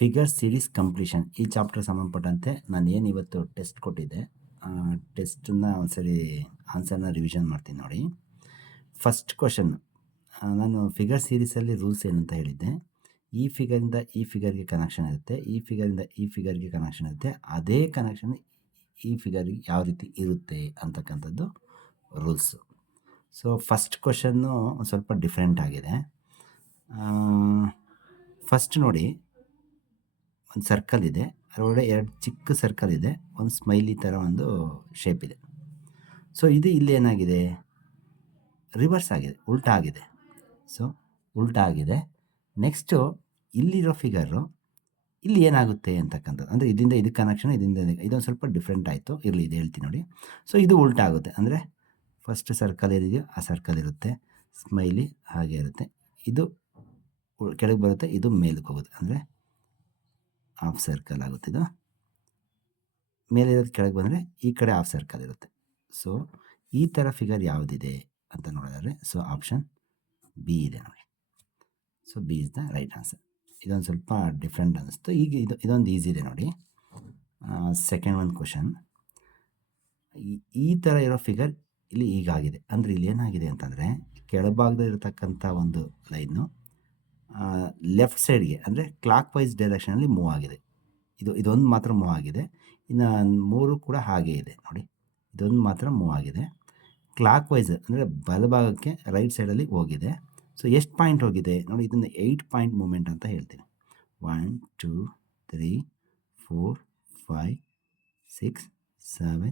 Figure series completion ಈ chapter ಸಂಬಂಧಪಟ್ಟಂತೆ ನಾನು ಏನು ಇವತ್ತು ಟೆಸ್ಟ್ ಕೊಟ್ಟಿದ್ದೆ, ಟೆಸ್ಟನ್ನ ಒಂದ್ಸರಿ ಆನ್ಸರ್ನ ರಿವಿಷನ್ ಮಾಡ್ತೀನಿ ನೋಡಿ. ಫಸ್ಟ್ ಕ್ವಶನ್, ನಾನು ಫಿಗರ್ ಸೀರೀಸಲ್ಲಿ ರೂಲ್ಸ್ ಏನಂತ ಹೇಳಿದ್ದೆ, ಈ ಫಿಗರಿಂದ ಈ ಫಿಗರ್ಗೆ ಕನೆಕ್ಷನ್ ಇರುತ್ತೆ, ಈ ಫಿಗರಿಂದ ಈ ಫಿಗರ್ಗೆ ಕನೆಕ್ಷನ್ ಇರುತ್ತೆ, ಅದೇ ಕನೆಕ್ಷನ್ ಈ ಫಿಗರ್ಗೆ ಯಾವ ರೀತಿ ಇರುತ್ತೆ ಅಂತಕ್ಕಂಥದ್ದು ರೂಲ್ಸು. ಸೊ ಫಸ್ಟ್ ಕ್ವಶನ್ನು ಒಂದು ಸ್ವಲ್ಪ ಡಿಫ್ರೆಂಟ್ ಆಗಿದೆ. ಫಸ್ಟ್ ನೋಡಿ, ಒಂದು ಸರ್ಕಲ್ ಇದೆ, ಅದರೊಳಗಡೆ ಎರಡು ಚಿಕ್ಕ ಸರ್ಕಲ್ ಇದೆ, ಒಂದು ಸ್ಮೈಲಿ ಥರ ಒಂದು ಶೇಪ್ ಇದೆ. ಸೊ ಇದು ಇಲ್ಲಿ ಏನಾಗಿದೆ, ರಿವರ್ಸ್ ಆಗಿದೆ, ಉಲ್ಟಾ ಆಗಿದೆ. ಸೊ ಉಲ್ಟಾ ಆಗಿದೆ. ನೆಕ್ಸ್ಟು ಇಲ್ಲಿರೋ ಫಿಗರು ಇಲ್ಲಿ ಏನಾಗುತ್ತೆ ಅಂತಕ್ಕಂಥದ್ದು, ಅಂದರೆ ಇದರಿಂದ ಇದಕ್ಕೆ ಕನೆಕ್ಷನ್, ಇದರಿಂದ ಇದೊಂದು ಸ್ವಲ್ಪ ಡಿಫ್ರೆಂಟ್ ಆಯಿತು, ಇರಲಿ ಇದು ಹೇಳ್ತೀನಿ ನೋಡಿ. ಸೊ ಇದು ಉಲ್ಟಾ ಆಗುತ್ತೆ, ಅಂದರೆ ಫಸ್ಟ್ ಸರ್ಕಲ್ ಏನಿದೆಯೋ ಆ ಸರ್ಕಲ್ ಇರುತ್ತೆ, ಸ್ಮೈಲಿ ಹಾಗೆ ಇರುತ್ತೆ, ಇದು ಕೆಳಗೆ ಬರುತ್ತೆ, ಇದು ಮೇಲಕ್ಕೆ ಹೋಗುತ್ತೆ, ಅಂದರೆ ಹಾಫ್ ಸರ್ಕಲ್ ಆಗುತ್ತೆ. ಇದು ಮೇಲೆ ಇರೋದು ಕೆಳಗೆ ಬಂದರೆ ಈ ಕಡೆ ಹಾಫ್ ಸರ್ಕಲ್ ಇರುತ್ತೆ. ಸೊ ಈ ಥರ ಫಿಗರ್ ಯಾವುದಿದೆ ಅಂತ ನೋಡಿದ್ರೆ, ಸೊ ಆಪ್ಷನ್ ಬಿ ಇದೆ ನೋಡಿ. So B is the right answer. ಇದೊಂದು ಸ್ವಲ್ಪ ಡಿಫ್ರೆಂಟ್ ಅನ್ನಿಸ್ತು. ಈಗ ಇದೊಂದು ಈಸಿ ಇದೆ ನೋಡಿ. ಸೆಕೆಂಡ್ ಒಂದು ಕ್ವಶನ್, ಈ ಥರ ಇರೋ ಫಿಗರ್ ಇಲ್ಲಿ ಈಗಾಗಿದೆ, ಅಂದರೆ ಇಲ್ಲಿ ಏನಾಗಿದೆ ಅಂತಂದರೆ, ಕೆಳಭಾಗದಲ್ಲಿರ್ತಕ್ಕಂಥ ಒಂದು ಲೈನು ಲೆಫ್ಟ್ ಸೈಡ್ಗೆ, ಅಂದರೆ ಕ್ಲಾಕ್ ವೈಸ್ ಡೈರೆಕ್ಷನಲ್ಲಿ ಮೂವ್ ಆಗಿದೆ. ಇದೊಂದು ಮಾತ್ರ ಮೂವ್ ಆಗಿದೆ, ಇನ್ನು 3 ಕೂಡ ಹಾಗೆ ಇದೆ ನೋಡಿ. ಇದೊಂದು ಮಾತ್ರ ಮೂವ್ ಆಗಿದೆ, ಕ್ಲಾಕ್ ವೈಸ್ ಅಂದರೆ ಬಲಭಾಗಕ್ಕೆ ರೈಟ್ ಸೈಡಲ್ಲಿ ಹೋಗಿದೆ. ಸೊ ಎಷ್ಟು ಪಾಯಿಂಟ್ ಹೋಗಿದೆ ನೋಡಿ, ಇದನ್ನು 8 ಪಾಯಿಂಟ್ ಮೂಮೆಂಟ್ ಅಂತ ಹೇಳ್ತೀನಿ. 1 2 3 4 5 6 7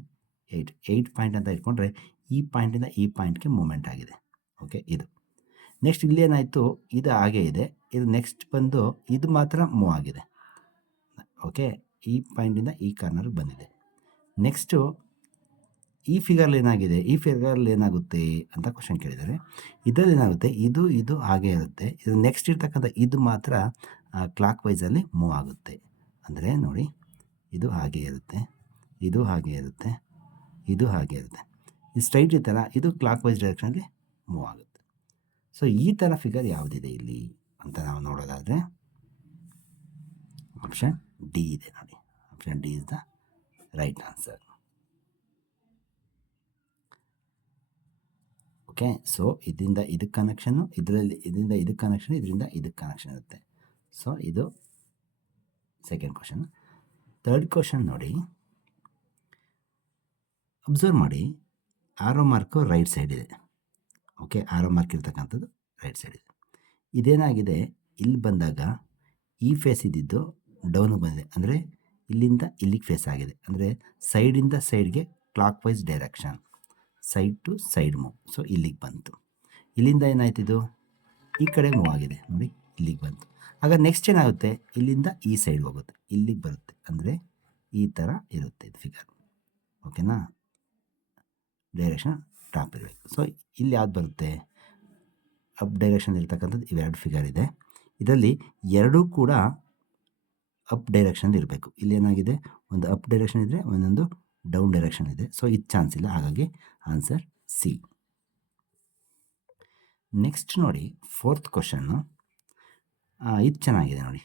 8 ಪಾಯಿಂಟ್ ಅಂತ ಇಟ್ಕೊಂಡ್ರೆ ಈ ಪಾಯಿಂಟಿಂದ ಈ ಪಾಯಿಂಟ್ಗೆ ಮೂಮೆಂಟ್ ಆಗಿದೆ. ಓಕೆ, ಇದು ನೆಕ್ಸ್ಟ್ ಇಲ್ಲೇನಾಯಿತು, ಇದು ಹಾಗೆ ಇದೆ, ಇದು ನೆಕ್ಸ್ಟ್ ಬಂದು ಇದು ಮಾತ್ರ ಮೂವ್ ಆಗಿದೆ. ಓಕೆ, ಈ ಪಾಯಿಂಟಿಂದ ಈ ಕಾರ್ನರ್ಗೆ ಬಂದಿದೆ. ನೆಕ್ಸ್ಟು ಈ ಫಿಗರ್ಲಿ ಏನಾಗಿದೆ, ಈ ಫಿಗರ್ಲಿ ಏನಾಗುತ್ತೆ ಅಂತ ಕ್ವಶನ್ ಕೇಳಿದ್ದಾರೆ. ಇದರಲ್ಲಿ ಏನಾಗುತ್ತೆ, ಇದು ಹಾಗೆ ಇರುತ್ತೆ, ಇದು ನೆಕ್ಸ್ಟ್ ಇರ್ತಕ್ಕಂಥ ಇದು ಮಾತ್ರ ಕ್ಲಾಕ್ ವೈಸಲ್ಲಿ ಮೂವ್ ಆಗುತ್ತೆ. ಅಂದರೆ ನೋಡಿ, ಇದು ಹಾಗೆ ಇರುತ್ತೆ, ಇದು ಹಾಗೆ ಇರುತ್ತೆ, ಇದು ಹಾಗೆ ಇರುತ್ತೆ, ಇದು ಸ್ಟ್ರೈಟ್ ಇತ್ತಲ್ಲ, ಇದು ಕ್ಲಾಕ್ ವೈಸ್ ಡೈರೆಕ್ಷನಲ್ಲಿ ಮೂವ್ ಆಗುತ್ತೆ. ಸೊ ಈ ಥರ ಫಿಗರ್ ಯಾವುದಿದೆ ಇಲ್ಲಿ ಅಂತ ನಾವು ನೋಡೋದಾದರೆ ಆಪ್ಷನ್ ಡಿ ಇದೆ ನೋಡಿ. Option D is the right answer. Okay, so ಇದರಿಂದ ಇದಕ್ಕೆ ಕನೆಕ್ಷನ್ನು, ಇದರಿಂದ ಇದಕ್ಕೆ ಕನೆಕ್ಷನ್, ಇದರಿಂದ ಇದಕ್ಕೆ ಕನೆಕ್ಷನ್ ಇರುತ್ತೆ. ಸೊ ಇದು ಸೆಕೆಂಡ್ ಕ್ವಶನ್. ಥರ್ಡ್ ಕ್ವಶನ್ ನೋಡಿ, ಅಬ್ಸರ್ವ್ ಮಾಡಿ, ಆರೋ ಮಾರ್ಕು ರೈಟ್ ಸೈಡ್ ಇದೆ. ಓಕೆ, ಆರೋ ಮಾರ್ಕ್ ಇರ್ತಕ್ಕಂಥದ್ದು ರೈಟ್ ಸೈಡ್ ಇದೆ. ಇದೇನಾಗಿದೆ, ಇಲ್ಲಿ ಬಂದಾಗ ಈ ಫೇಸ್ ಇದ್ದಿದ್ದು ಡೌನಿಗೆ ಬಂದಿದೆ, ಅಂದರೆ ಇಲ್ಲಿಂದ ಇಲ್ಲಿಗೆ ಫೇಸ್ ಆಗಿದೆ, ಅಂದರೆ ಸೈಡಿಂದ ಸೈಡ್ಗೆ clockwise direction, side to side move. So ಇಲ್ಲಿಗೆ ಬಂತು. ಇಲ್ಲಿಂದ ಏನಾಯ್ತಿದು, ಈ ಕಡೆ ಮೂವ್ ಆಗಿದೆ ನೋಡಿ, ಇಲ್ಲಿಗೆ ಬಂತು. ಆಗ ನೆಕ್ಸ್ಟ್ ಏನಾಗುತ್ತೆ, ಇಲ್ಲಿಂದ ಈ ಸೈಡ್ಗೆ ಹೋಗುತ್ತೆ, ಇಲ್ಲಿಗೆ ಬರುತ್ತೆ, ಅಂದರೆ ಈ ಥರ ಇರುತ್ತೆ ಇದು ಫಿಗರ್. ಓಕೆನಾ, ಡೈರೆಕ್ಷನ್ ಟಾಪ್ ಇರಬೇಕು. ಸೊ ಇಲ್ಲಿ ಯಾವ್ದು ಬರುತ್ತೆ, ಅಪ್ ಡೈರೆಕ್ಷನ್ ಇರ್ತಕ್ಕಂಥದ್ದು ಇವೆರಡು ಫಿಗರ್ ಇದೆ. ಇದರಲ್ಲಿ ಎರಡೂ ಕೂಡ ಅಪ್ ಡೈರೆಕ್ಷನ್ ಇರಬೇಕು. ಇಲ್ಲಿ ಏನಾಗಿದೆ, ಒಂದು ಅಪ್ ಡೈರೆಕ್ಷನ್ ಇದ್ದರೆ ಒಂದೊಂದು ಡೌನ್ ಡೈರೆಕ್ಷನ್ ಇದೆ. ಸೊ ಇದು ಚಾನ್ಸ್ ಇಲ್ಲ, ಹಾಗಾಗಿ ಆನ್ಸರ್ ಸಿ. ನೆಕ್ಸ್ಟ್ ನೋಡಿ, ಫೋರ್ತ್ ಕ್ವಶನ್ನು, ಇದು ಚೆನ್ನಾಗಿದೆ ನೋಡಿ.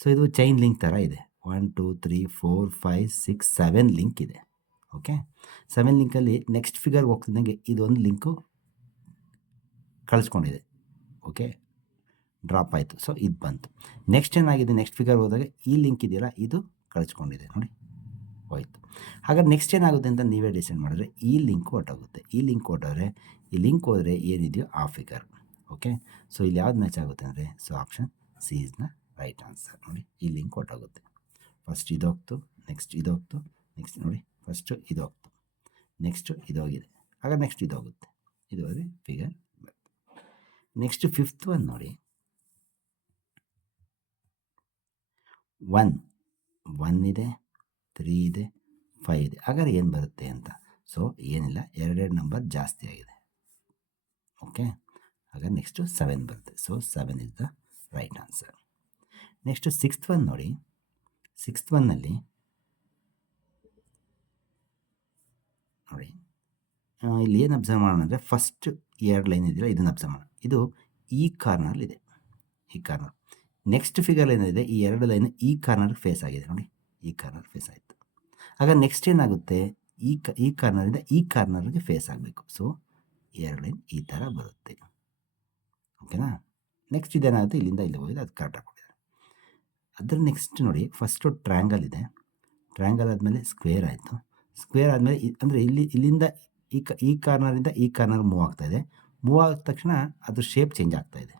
ಸೊ ಇದು ಚೈನ್ ಲಿಂಕ್ ಥರ ಇದೆ, 1 2 3 4 5 6 7 ಲಿಂಕ್ ಇದೆ. ಓಕೆ, 7 ಲಿಂಕಲ್ಲಿ ನೆಕ್ಸ್ಟ್ ಫಿಗರ್ ಹೋಗ್ತಿದ್ದಂಗೆ ಇದೊಂದು ಲಿಂಕು ಕಳಿಸ್ಕೊಂಡಿದೆ. ಓಕೆ, ಡ್ರಾಪ್ ಆಯಿತು. ಸೊ ಇದು ಬಂತು. ನೆಕ್ಸ್ಟ್ ಏನಾಗಿದೆ, ನೆಕ್ಸ್ಟ್ ಫಿಗರ್ ಹೋದಾಗ ಈ ಲಿಂಕ್ ಇದೆಯಲ್ಲ, ಇದು ಕಳಿಸ್ಕೊಂಡಿದೆ ನೋಡಿ, ಹೋಯ್ತು. ಹಾಗಾದ್ರೆ ನೆಕ್ಸ್ಟ್ ಏನಾಗುತ್ತೆ ಅಂತ ನೀವೇ ಡಿಸೈಡ್ ಮಾಡಿದ್ರೆ, ಈ ಲಿಂಕ್ ಹೊಟ್ಟೋಗುತ್ತೆ. ಈ ಲಿಂಕ್ ಹೊಟ್ಟೋದ್ರೆ, ಈ ಲಿಂಕ್ ಹೋದರೆ ಏನಿದೆಯೋ ಆ ಫಿಗರ್. ಓಕೆ, ಸೊ ಇಲ್ಲಿ ಯಾವ್ದು ಮ್ಯಾಚ್ ಆಗುತ್ತೆ ಅಂದರೆ, so option C is the right answer ನೋಡಿ. ಈ ಲಿಂಕ್ ಹೊಟ್ಟೋಗುತ್ತೆ. ಫಸ್ಟ್ ಇದು ಹೋಗ್ತು, ನೆಕ್ಸ್ಟ್ ಇದು ಹೋಗ್ತು, ನೆಕ್ಸ್ಟ್ ನೋಡಿ, ಫಸ್ಟು ಇದು ಹೋಗ್ತು, ನೆಕ್ಸ್ಟು ಇದು ಹೋಗಿದೆ, ಆಗ ನೆಕ್ಸ್ಟ್ ಇದು ಹೋಗುತ್ತೆ, ಇದು ಹೋದರೆ ಫಿಗರ್. ನೆಕ್ಸ್ಟ್ ಫಿಫ್ತ್ ಒನ್ ನೋಡಿ, 1 ಇದೆ, 3 ಇದೆ, 5 ಇದೆ. ಹಾಗಾದ್ರೆ ಏನು ಬರುತ್ತೆ ಅಂತ, ಸೊ ಏನಿಲ್ಲ, ಎರಡೆರಡು ನಂಬರ್ ಜಾಸ್ತಿ ಆಗಿದೆ. ಓಕೆ, ಹಾಗಾದ್ರೆ ನೆಕ್ಸ್ಟು 7 ಬರುತ್ತೆ. So 7 is the right answer. Next sixth one ನೋಡಿ. ಸಿಕ್ಸ್ತ್ ಒನ್ನಲ್ಲಿ ನೋಡಿ, ಇಲ್ಲಿ ಏನು ಅಬ್ಸರ್ವ್ ಮಾಡೋಣ ಅಂದರೆ, ಫಸ್ಟ್ 2 ಲೈನ್ ಇದೆಯಲ್ಲ, ಇದನ್ನು ಅಬ್ಸರ್ವ್ ಮಾಡೋಣ. ಇದು ಈ ಕಾರ್ನರ್ಲಿದೆ, ಈ ಕಾರ್ನರ್. ನೆಕ್ಸ್ಟ್ ಫಿಗರ್ ಏನಿದೆ, ಈ 2 ಲೈನ್ ಈ ಕಾರ್ನರ್ಗೆ ಫೇಸ್ ಆಗಿದೆ ನೋಡಿ, ಈ ಕಾರ್ನರ್ ಫೇಸ್ ಆಯಿತು. ಆಗ ನೆಕ್ಸ್ಟ್ ಏನಾಗುತ್ತೆ, ಈ ಕಾರ್ನರಿಂದ ಈ ಕಾರ್ನರ್ಗೆ ಫೇಸ್ ಆಗಬೇಕು. ಸೊ 2 ಲೈನ್ ಈ ಥರ ಬರುತ್ತೆ. ಓಕೆನಾ. ನೆಕ್ಸ್ಟ್ ಇದೇನಾಗುತ್ತೆ, ಇಲ್ಲಿಂದ ಇಲ್ಲಿ ಹೋಗಿದೆ, ಅದು ಕರೆಕ್ಟಾಗಿ ಕೊಟ್ಟಿದ್ದಾರೆ. ಅದರ ನೆಕ್ಸ್ಟ್ ನೋಡಿ, ಫಸ್ಟು ಟ್ರ್ಯಾಂಗಲ್ ಇದೆ, ಟ್ರ್ಯಾಂಗಲ್ ಆದಮೇಲೆ ಸ್ಕ್ವೇರ್ ಆಯಿತು, ಸ್ಕ್ವೇರ್ ಆದಮೇಲೆ ಅಂದರೆ ಇಲ್ಲಿಂದ ಈ ಕಾರ್ನರಿಂದ ಈ ಕಾರ್ನರ್ ಮೂವ್ ಆಗ್ತಾಯಿದೆ, ಮೂವ್ ಆದ ತಕ್ಷಣ ಅದು ಶೇಪ್ ಚೇಂಜ್ ಆಗ್ತಾಯಿದೆ.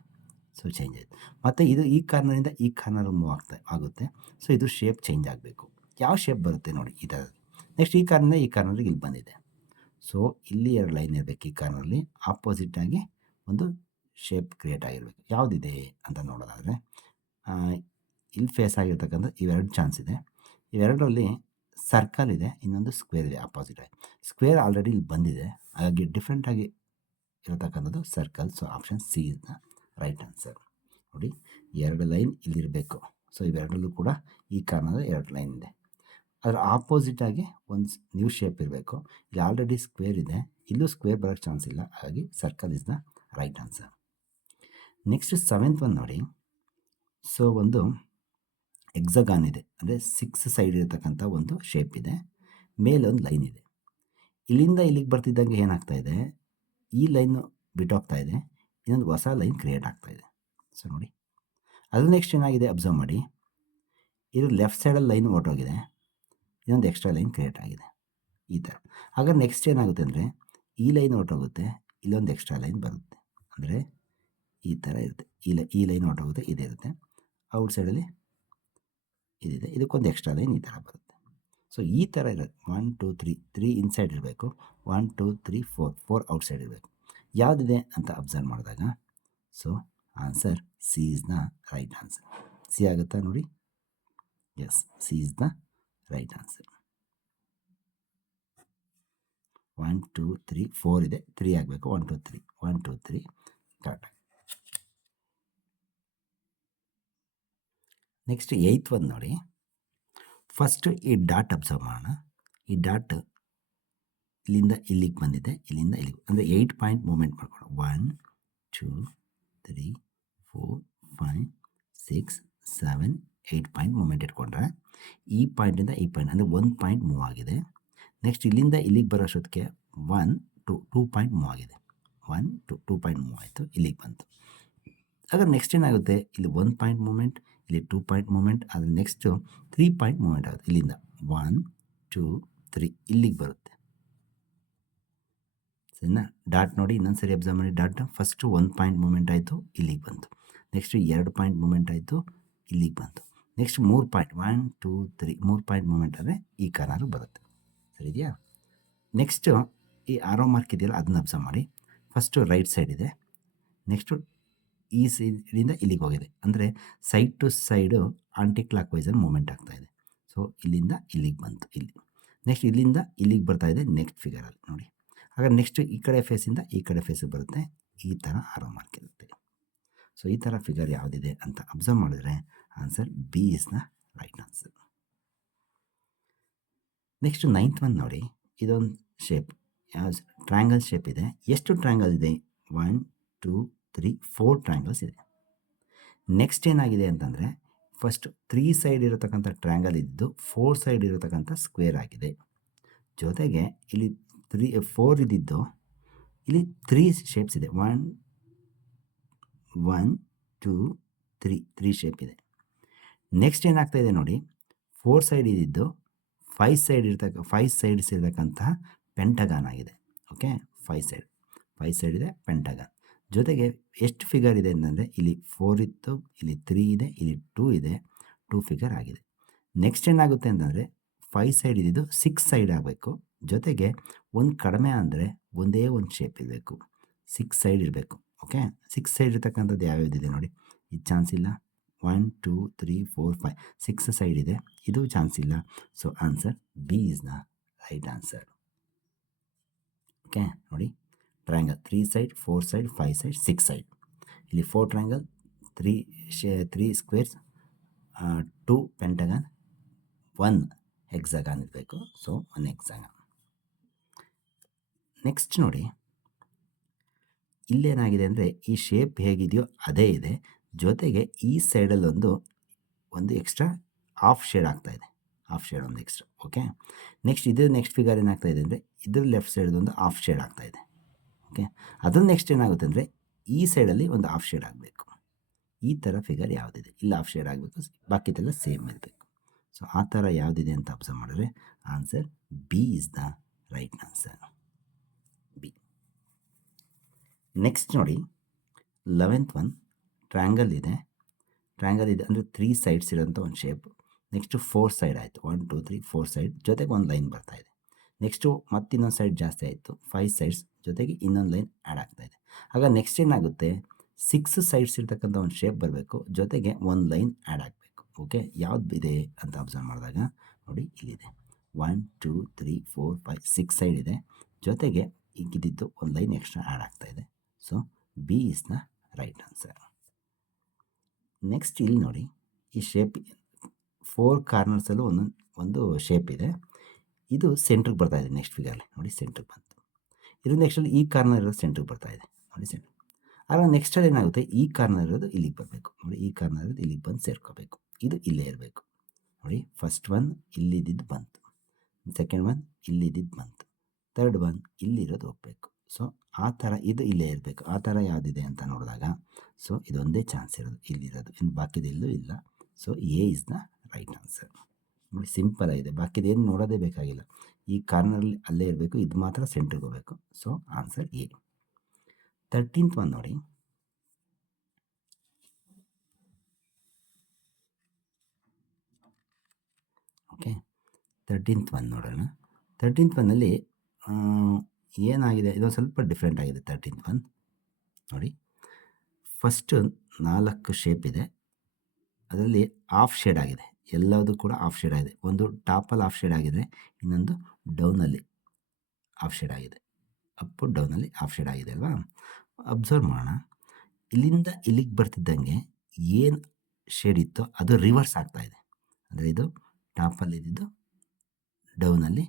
ಸೊ ಚೇಂಜ್ ಆಯಿತು. ಮತ್ತು ಇದು ಈ ಕಾರ್ನರಿಂದ ಈ ಕಾರ್ನರ್ ಮೂವ್ ಆಗುತ್ತೆ. ಸೊ ಇದು ಶೇಪ್ ಚೇಂಜ್ ಆಗಬೇಕು. ಯಾವ ಶೇಪ್ ಬರುತ್ತೆ ನೋಡಿ ಈ ಥರದ್ದು. ನೆಕ್ಸ್ಟ್ ಈ ಕಾರ್ನಿಂದ ಈ ಕಾರ್ನರ್ಗೆ ಇಲ್ಲಿ ಬಂದಿದೆ. ಸೊ ಇಲ್ಲಿ 2 ಲೈನ್ ಇರಬೇಕು, ಈ ಕಾರ್ನಲ್ಲಿ ಆಪೋಸಿಟಾಗಿ ಒಂದು ಶೇಪ್ ಕ್ರಿಯೇಟ್ ಆಗಿರಬೇಕು. ಯಾವುದಿದೆ ಅಂತ ನೋಡೋದಾದರೆ, ಇಲ್ಲಿ ಫೇಸ್ ಆಗಿರ್ತಕ್ಕಂಥ ಇವೆರಡು ಚಾನ್ಸ್ ಇದೆ. ಇವೆರಡರಲ್ಲಿ ಸರ್ಕಲ್ ಇದೆ, ಇನ್ನೊಂದು ಸ್ಕ್ವೇರ್ ಇದೆ ಆಪೋಸಿಟಾಗಿ. ಸ್ಕ್ವೇರ್ ಆಲ್ರೆಡಿ ಇಲ್ಲಿ ಬಂದಿದೆ, ಹಾಗಾಗಿ ಡಿಫ್ರೆಂಟಾಗಿ ಇರತಕ್ಕಂಥದ್ದು circle. So option C is the right answer. ನೋಡಿ 2 ಲೈನ್ ಇಲ್ಲಿರಬೇಕು. ಸೊ ಇವೆರಡಲ್ಲೂ ಕೂಡ ಈ ಕಾರ್ನರ್ 2 ಲೈನ್ ಇದೆ, ಅದರ ಆಪೋಸಿಟಾಗಿ ಒಂದು ನ್ಯೂ ಶೇಪ್ ಇರಬೇಕು. ಇಲ್ಲಿ ಆಲ್ರೆಡಿ ಸ್ಕ್ವೇರ್ ಇದೆ, ಇಲ್ಲೂ ಸ್ಕ್ವೇರ್ ಬರೋಕ್ಕೆ ಚಾನ್ಸ್ ಇಲ್ಲ, ಹಾಗಾಗಿ circle is the right answer. Next 7th one ನೋಡಿ. ಸೊ ಒಂದು ಎಕ್ಸಗಾನ್ ಇದೆ, ಅಂದರೆ 6 ಸೈಡ್ ಇರತಕ್ಕಂಥ ಒಂದು ಶೇಪ್ ಇದೆ, ಮೇಲೆ ಒಂದು ಲೈನ್ ಇದೆ. ಇಲ್ಲಿಂದ ಇಲ್ಲಿಗೆ ಬರ್ತಿದ್ದಂಗೆ ಏನಾಗ್ತಾ ಇದೆ, ಈ ಲೈನು ಬಿಟ್ಟೋಗ್ತಾ ಇದೆ, ಇನ್ನೊಂದು ಹೊಸ ಲೈನ್ ಕ್ರಿಯೇಟ್ ಆಗ್ತಾ ಇದೆ. ಸೊ ನೋಡಿ, ಅದು ನೆಕ್ಸ್ಟ್ ಏನಾಗಿದೆ ಅಬ್ಸರ್ವ್ ಮಾಡಿ, ಇದು ಲೆಫ್ಟ್ ಸೈಡಲ್ಲಿ ಲೈನ್ ಹೊರಟೋಗಿದೆ, ಇನ್ನೊಂದು ಎಕ್ಸ್ಟ್ರಾ ಲೈನ್ ಕ್ರಿಯೇಟ್ ಆಗಿದೆ ಈ ಥರ. ಆಗ ನೆಕ್ಸ್ಟ್ ಏನಾಗುತ್ತೆ ಅಂದರೆ, ಈ ಲೈನ್ ಹೊರಟೋಗುತ್ತೆ, ಇಲ್ಲೊಂದು ಎಕ್ಸ್ಟ್ರಾ ಲೈನ್ ಬರುತ್ತೆ, ಅಂದರೆ ಈ ಥರ ಇರುತ್ತೆ. ಈ ಲೈನ್ ಹೊರಟೋಗುತ್ತೆ, ಇದಿರುತ್ತೆ, ಔಟ್ ಸೈಡಲ್ಲಿ ಇದಿದೆ, ಇದಕ್ಕೊಂದು ಎಕ್ಸ್ಟ್ರಾ ಲೈನ್ ಈ ಥರ ಬರುತ್ತೆ. ಸೊ ಈ ಥರ ಇರುತ್ತೆ. 1 2 3 ಇನ್ಸೈಡ್ ಇರಬೇಕು, 1 2 3 4 ಔಟ್ಸೈಡ್ ಇರಬೇಕು. ಯಾವುದಿದೆ ಅಂತ ಅಬ್ಸರ್ವ್ ಮಾಡಿದಾಗ, so answer C is the right answer. C ಆಗುತ್ತಾ ನೋಡಿ, yes, C is the right answer. 1 2 3 4 ಇದೆ, 3 ಆಗಬೇಕು, 1 2 3 1 2 3 ಕರೆಕ್ಟ್. ನೆಕ್ಸ್ಟ್ 8th ಒನ್ ನೋಡಿ. ಫಸ್ಟ್ ಈ ಡಾಟ್ ಅಬ್ಸರ್ವ್ ಮಾಡೋಣ. ಈ ಡಾಟ್ ಇಲ್ಲಿಂದ ಇಲ್ಲಿಗೆ ಬಂದಿದೆ, ಇಲ್ಲಿಂದ ಇಲ್ಲಿಗೆ, ಅಂದರೆ 8 ಪಾಯಿಂಟ್ ಮೂವ್ಮೆಂಟ್ ಮಾಡ್ಕೊಳ್ಳೋಣ. 1 2 3 4 5 6 7 8 ಪಾಯಿಂಟ್ ಮೂವ್ಮೆಂಟ್ ಇಟ್ಕೊಂಡ್ರೆ, ಈ ಪಾಯಿಂಟಿಂದ ಈ ಪಾಯಿಂಟ್ ಅಂದರೆ 1 ಪಾಯಿಂಟ್ ಮೂವ್ ಆಗಿದೆ. ನೆಕ್ಸ್ಟ್ ಇಲ್ಲಿಂದ ಇಲ್ಲಿಗೆ ಬರೋ ಅಷ್ಟೊತ್ತಿಗೆ 1 2 ಪಾಯಿಂಟ್ ಮೂವ್ ಆಗಿದೆ, 1 2 ಪಾಯಿಂಟ್ ಮೂವ್ ಆಯಿತು, ಇಲ್ಲಿಗೆ ಬಂತು. ಆಗ ನೆಕ್ಸ್ಟ್ ಏನಾಗುತ್ತೆ, ಇಲ್ಲಿ 1 ಪಾಯಿಂಟ್ ಮೂವ್ಮೆಂಟ್, ಇಲ್ಲಿ 2 ಪಾಯಿಂಟ್ ಮೂವ್ಮೆಂಟ್, ಆದರೆ ನೆಕ್ಸ್ಟು 3 ಪಾಯಿಂಟ್ ಮೂವ್ಮೆಂಟ್ ಆಗುತ್ತೆ. ಇಲ್ಲಿಂದ 1 2 3 ಇಲ್ಲಿಗೆ ಬರುತ್ತೆ. ಸರಿನಾ. ಡಾಟ್ ನೋಡಿ, ಇನ್ನೊಂದು ಸರಿ ಅಬ್ಸರ್ವ್ ಮಾಡಿ. ಡಾಟ್ ಫಸ್ಟು 1 ಪಾಯಿಂಟ್ ಮೂವ್ಮೆಂಟ್ ಆಯಿತು, ಇಲ್ಲಿಗೆ ಬಂತು. ನೆಕ್ಸ್ಟು 2 ಪಾಯಿಂಟ್ ಮೂವ್ಮೆಂಟ್ ಆಯಿತು, ಇಲ್ಲಿಗೆ ಬಂತು. ನೆಕ್ಸ್ಟ್ 3 ಪಾಯಿಂಟ್ 1 2 3 3 ಪಾಯಿಂಟ್ ಮೂವ್ಮೆಂಟ್ ಆದರೆ ಈ ಕಾರ್ನರು ಬರುತ್ತೆ. ಸರಿದೆಯಾ. ನೆಕ್ಸ್ಟು ಈ ಆರೋ ಮಾರ್ಕ್ ಇದೆಯಲ್ಲ, ಅದನ್ನ ಅಬ್ಸರ್ವ್ ಮಾಡಿ. ಫಸ್ಟು ರೈಟ್ ಸೈಡ್ ಇದೆ, ನೆಕ್ಸ್ಟು ಈ ಸೈಡಿಂದ ಇಲ್ಲಿಗೆ ಹೋಗಿದೆ, ಅಂದರೆ side to side anti clock ವೈಸಲ್ಲಿ ಮೂವ್ಮೆಂಟ್ ಆಗ್ತಾಯಿದೆ. ಸೊ ಇಲ್ಲಿಂದ ಇಲ್ಲಿಗೆ ಬಂತು, ಇಲ್ಲಿ. ನೆಕ್ಸ್ಟ್ ಇಲ್ಲಿಂದ ಇಲ್ಲಿಗೆ ಬರ್ತಾಯಿದೆ ನೆಕ್ಸ್ಟ್ ಫಿಗರಲ್ಲಿ ನೋಡಿ. ಹಾಗಾದ್ರೆ ನೆಕ್ಸ್ಟ್ ಈ ಕಡೆ ಫೇಸಿಂದ ಈ ಕಡೆ ಫೇಸಿಗೆ ಬರುತ್ತೆ, ಈ ಥರ ಆರೋ ಮಾರ್ಕ್ ಇರುತ್ತೆ. ಸೊ ಈ ಥರ ಫಿಗರ್ ಯಾವುದಿದೆ ಅಂತ ಅಬ್ಸರ್ವ್ ಮಾಡಿದ್ರೆ answer B is the right answer. Next 9th one ನೋಡಿ. ಇದೊಂದು ಶೇಪ್, ಯಾವ ಟ್ರ್ಯಾಂಗಲ್ ಶೇಪ್ ಇದೆ. ಎಷ್ಟು ಟ್ರ್ಯಾಂಗಲ್ ಇದೆ? 1 2 3 4 ಟ್ರ್ಯಾಂಗಲ್ಸ್ ಇದೆ. ನೆಕ್ಸ್ಟ್ ಏನಾಗಿದೆ ಅಂತಂದರೆ, ಫಸ್ಟ್ 3 ಸೈಡ್ ಇರತಕ್ಕಂಥ ಟ್ರ್ಯಾಂಗಲ್ ಇದ್ದು 4 ಸೈಡ್ ಇರತಕ್ಕಂಥ ಸ್ಕ್ವೇರ್ ಆಗಿದೆ. ಜೊತೆಗೆ ಇಲ್ಲಿ 4 ಇದ್ದಿದ್ದು ಇಲ್ಲಿ 3 ಶೇಪ್ಸ್ ಇದೆ. 1 2 3 ಶೇಪ್ ಇದೆ. ನೆಕ್ಸ್ಟ್ ಏನಾಗ್ತಾ ಇದೆ ನೋಡಿ, 4 ಸೈಡ್ ಇದ್ದಿದ್ದು 5 ಸೈಡ್ಸ್ ಇರತಕ್ಕಂತಹ ಪೆಂಟಗಾನ್ ಆಗಿದೆ. ಓಕೆ, 5 ಸೈಡ್ ಇದೆ, ಪೆಂಟಗಾನ್. ಜೊತೆಗೆ ಎಷ್ಟು ಫಿಗರ್ ಇದೆ ಅಂತಂದರೆ, ಇಲ್ಲಿ 4 ಇತ್ತು, ಇಲ್ಲಿ 3 ಇದೆ, ಇಲ್ಲಿ 2 ಇದೆ, 2 ಫಿಗರ್ ಆಗಿದೆ. ನೆಕ್ಸ್ಟ್ ಏನಾಗುತ್ತೆ ಅಂತಂದರೆ, 5 ಸೈಡ್ ಇದ್ದಿದ್ದು 6 ಸೈಡ್ ಆಗಬೇಕು. ಜೊತೆಗೆ ಒಂದು ಕಡಿಮೆ ಅಂದರೆ ಒಂದೇ ಒಂದು ಶೇಪ್ ಇರಬೇಕು, 6 ಸೈಡ್ ಇರಬೇಕು. ಓಕೆ, 6 ಸೈಡ್ ಇರತಕ್ಕಂಥದ್ದು ಯಾವ್ಯಾವುದಿದೆ ನೋಡಿ, ಇದು ಚಾನ್ಸ್ ಇಲ್ಲ. 1 2 3 4 5 6 ಸೈಡ್ ಇದೆ, ಇದು ಚಾನ್ಸ್ ಇಲ್ಲ. So answer B is the right answer. Okay ನೋಡಿ, triangle 3 side 4 side 5 side 6 side. ಇಲ್ಲಿ 4 ಟ್ರಯಾಂಗಲ್, 3 ಸ್ಕ್ವೇರ್ಸ್, 2 ಪೆಂಟಗಾನ್, 1 ಹೆಕ್ಸಾಗಾನ್ ಇರಬೇಕು. So 1 hexagon. ನೆಕ್ಸ್ಟ್ ನೋಡಿ, ಇಲ್ಲೇನಾಗಿದೆ ಅಂದರೆ, ಈ ಶೇಪ್ ಹೇಗಿದೆಯೋ ಅದೇ ಇದೆ. ಜೊತೆಗೆ ಈ ಸೈಡಲ್ಲಿ ಒಂದು ಎಕ್ಸ್ಟ್ರಾ ಹಾಫ್ ಶೇಡ್ ಆಗ್ತಾಯಿದೆ, ಹಾಫ್ ಶೇಡ್ ಒಂದು ಎಕ್ಸ್ಟ್ರಾ. ಓಕೆ, ನೆಕ್ಸ್ಟ್ ಫಿಗರ್ ಏನಾಗ್ತಾಯಿದೆ ಅಂದರೆ ಇದ್ರ ಲೆಫ್ಟ್ ಸೈಡ್ದೊಂದು ಹಾಫ್ ಶೇಡ್ ಆಗ್ತಾಯಿದೆ. ಓಕೆ, ಅದ್ರ ನೆಕ್ಸ್ಟ್ ಏನಾಗುತ್ತೆ ಅಂದರೆ ಈ ಸೈಡಲ್ಲಿ ಒಂದು ಹಾಫ್ ಶೇಡ್ ಆಗಬೇಕು. ಈ ಥರ ಫಿಗರ್ ಯಾವುದಿದೆ ಇಲ್ಲಿ ಹಾಫ್ ಶೇಡ್ ಆಗಬೇಕು, ಬಾಕಿದೆಲ್ಲ ಸೇಮ್ ಇರಬೇಕು. ಸೊ ಆ ಥರ ಯಾವುದಿದೆ ಅಂತ ಅಬ್ಸರ್ವ್ ಮಾಡಿದ್ರೆ answer B is the right answer, B. Next ನೋಡಿ 11th ಒನ್, ಟ್ರ್ಯಾಂಗಲ್ ಇದೆ ಅಂದರೆ 3 ಸೈಡ್ಸ್ ಇರೋಂಥ ಒಂದು ಶೇಪ್. ನೆಕ್ಸ್ಟು 4 ಸೈಡ್ ಆಯಿತು, 1 2 3 4 ಸೈಡ್ ಜೊತೆಗೆ ಒಂದು ಲೈನ್ ಬರ್ತಾ ಇದೆ. ನೆಕ್ಸ್ಟು ಮತ್ತಿನ್ನೊಂದು ಸೈಡ್ ಜಾಸ್ತಿ ಆಯಿತು, 5 ಸೈಡ್ಸ್ ಜೊತೆಗೆ ಇನ್ನೊಂದು ಲೈನ್ ಆ್ಯಡ್ ಆಗ್ತಾ ಇದೆ. ಆಗ ನೆಕ್ಸ್ಟ್ ಏನಾಗುತ್ತೆ, 6 ಸೈಡ್ಸ್ ಇರ್ತಕ್ಕಂಥ ಒಂದು ಶೇಪ್ ಬರಬೇಕು, ಜೊತೆಗೆ ಒಂದು ಲೈನ್ ಆ್ಯಡ್ ಆಗಬೇಕು. ಓಕೆ, ಯಾವ್ದು ಇದೆ ಅಂತ ಅಬ್ಸರ್ವ್ ಮಾಡಿದಾಗ ನೋಡಿ ಇಲ್ಲಿದೆ 1 2 3 4 5 6 ಸೈಡ್ ಇದೆ, ಜೊತೆಗೆ ಈಗಿದ್ದು ಒಂದು ಲೈನ್ ಎಕ್ಸ್ಟ್ರಾ ಆ್ಯಡ್ ಆಗ್ತಾ ಇದೆ. So B is the right answer. Next ಇಲ್ಲಿ ನೋಡಿ ಈ ಶೇಪ್ 4 ಕಾರ್ನರ್ಸಲ್ಲೂ ಒಂದು ಶೇಪ್ ಇದೆ, ಇದು ಸೆಂಟ್ರಿಗೆ ಬರ್ತಾ ಇದೆ. ನೆಕ್ಸ್ಟ್ ಫಿಗರ್ಲಿ ನೋಡಿ ಸೆಂಟ್ರಿಗೆ ಬಂತು, ಇದು ನೆಕ್ಸ್ಟಲ್ಲಿ ಈ ಕಾರ್ನರ್ ಇರೋದು ಸೆಂಟ್ರಿಗೆ ಬರ್ತಾ ಇದೆ ನೋಡಿ ಸೆಂಟ್ರ್. ಆಗ ನೆಕ್ಸ್ಟಲ್ಲಿ ಏನಾಗುತ್ತೆ, ಈ ಕಾರ್ನರ್ ಇರೋದು ಇಲ್ಲಿಗೆ ಬರಬೇಕು ನೋಡಿ, ಈ ಕಾರ್ನರ್ ಇರೋದು ಇಲ್ಲಿಗೆ ಬಂದು ಸೇರ್ಕೋಬೇಕು, ಇದು ಇಲ್ಲೇ ಇರಬೇಕು ನೋಡಿ. ಫಸ್ಟ್ ಒನ್ ಇಲ್ಲಿದ್ದು ಬಂತು, ಸೆಕೆಂಡ್ ಒನ್ ಇಲ್ಲಿದ್ದು ಬಂತು, ಥರ್ಡ್ ಒನ್ ಇಲ್ಲಿರೋದು ಹೋಗಬೇಕು. ಸೊ ಆ ಥರ ಇದು ಇಲ್ಲೇ ಇರಬೇಕು. ಆ ಥರ ಯಾವುದಿದೆ ಅಂತ ನೋಡಿದಾಗ ಸೊ ಇದೊಂದೇ ಚಾನ್ಸ್ ಇರೋದು ಇಲ್ಲಿರೋದು, ಇನ್ನು ಬಾಕಿದೆಲ್ಲೂ ಇಲ್ಲ. So A is the right answer. ನೋಡಿ ಸಿಂಪಲ್ ಆಗಿದೆ, ಬಾಕಿದೇನು ನೋಡೋದೇ ಬೇಕಾಗಿಲ್ಲ. ಈ ಕಾರ್ನರಲ್ಲಿ ಅಲ್ಲೇ ಇರಬೇಕು, ಇದು ಮಾತ್ರ ಸೆಂಟ್ರಿಗೆ ಹೋಗಬೇಕು. So answer A. 13th one ನೋಡಿ, ಓಕೆ 13th ಒನ್ ನೋಡೋಣ. 13th ಒನ್ನಲ್ಲಿ ಏನಾಗಿದೆ, ಇದೊಂದು ಸ್ವಲ್ಪ ಡಿಫ್ರೆಂಟ್ ಆಗಿದೆ. 13th ಒನ್ ನೋಡಿ, ಫಸ್ಟು 4 ಶೇಪ್ ಇದೆ, ಅದರಲ್ಲಿ ಹಾಫ್ ಶೇಡ್ ಆಗಿದೆ, ಎಲ್ಲದೂ ಕೂಡ ಹಾಫ್ ಶೇಡ್ ಆಗಿದೆ. ಒಂದು ಟಾಪಲ್ಲಿ ಹಾಫ್ ಶೇಡ್ ಆಗಿದೆ, ಇನ್ನೊಂದು ಡೌನಲ್ಲಿ ಹಾಫ್ ಶೇಡ್ ಆಗಿದೆ, ಅಪ್ಪು ಡೌನಲ್ಲಿ ಹಾಫ್ ಶೇಡ್ ಆಗಿದೆ ಅಲ್ವಾ. ಅಬ್ಸರ್ವ್ ಮಾಡೋಣ, ಇಲ್ಲಿಂದ ಇಲ್ಲಿಗೆ ಬರ್ತಿದ್ದಂಗೆ ಏನು ಶೇಡ್ ಇತ್ತೋ ಅದು ರಿವರ್ಸ್ ಆಗ್ತಾ ಇದೆ. ಅಂದರೆ ಇದು ಟಾಪಲ್ಲಿ ಇದ್ದಿದ್ದು ಡೌನಲ್ಲಿ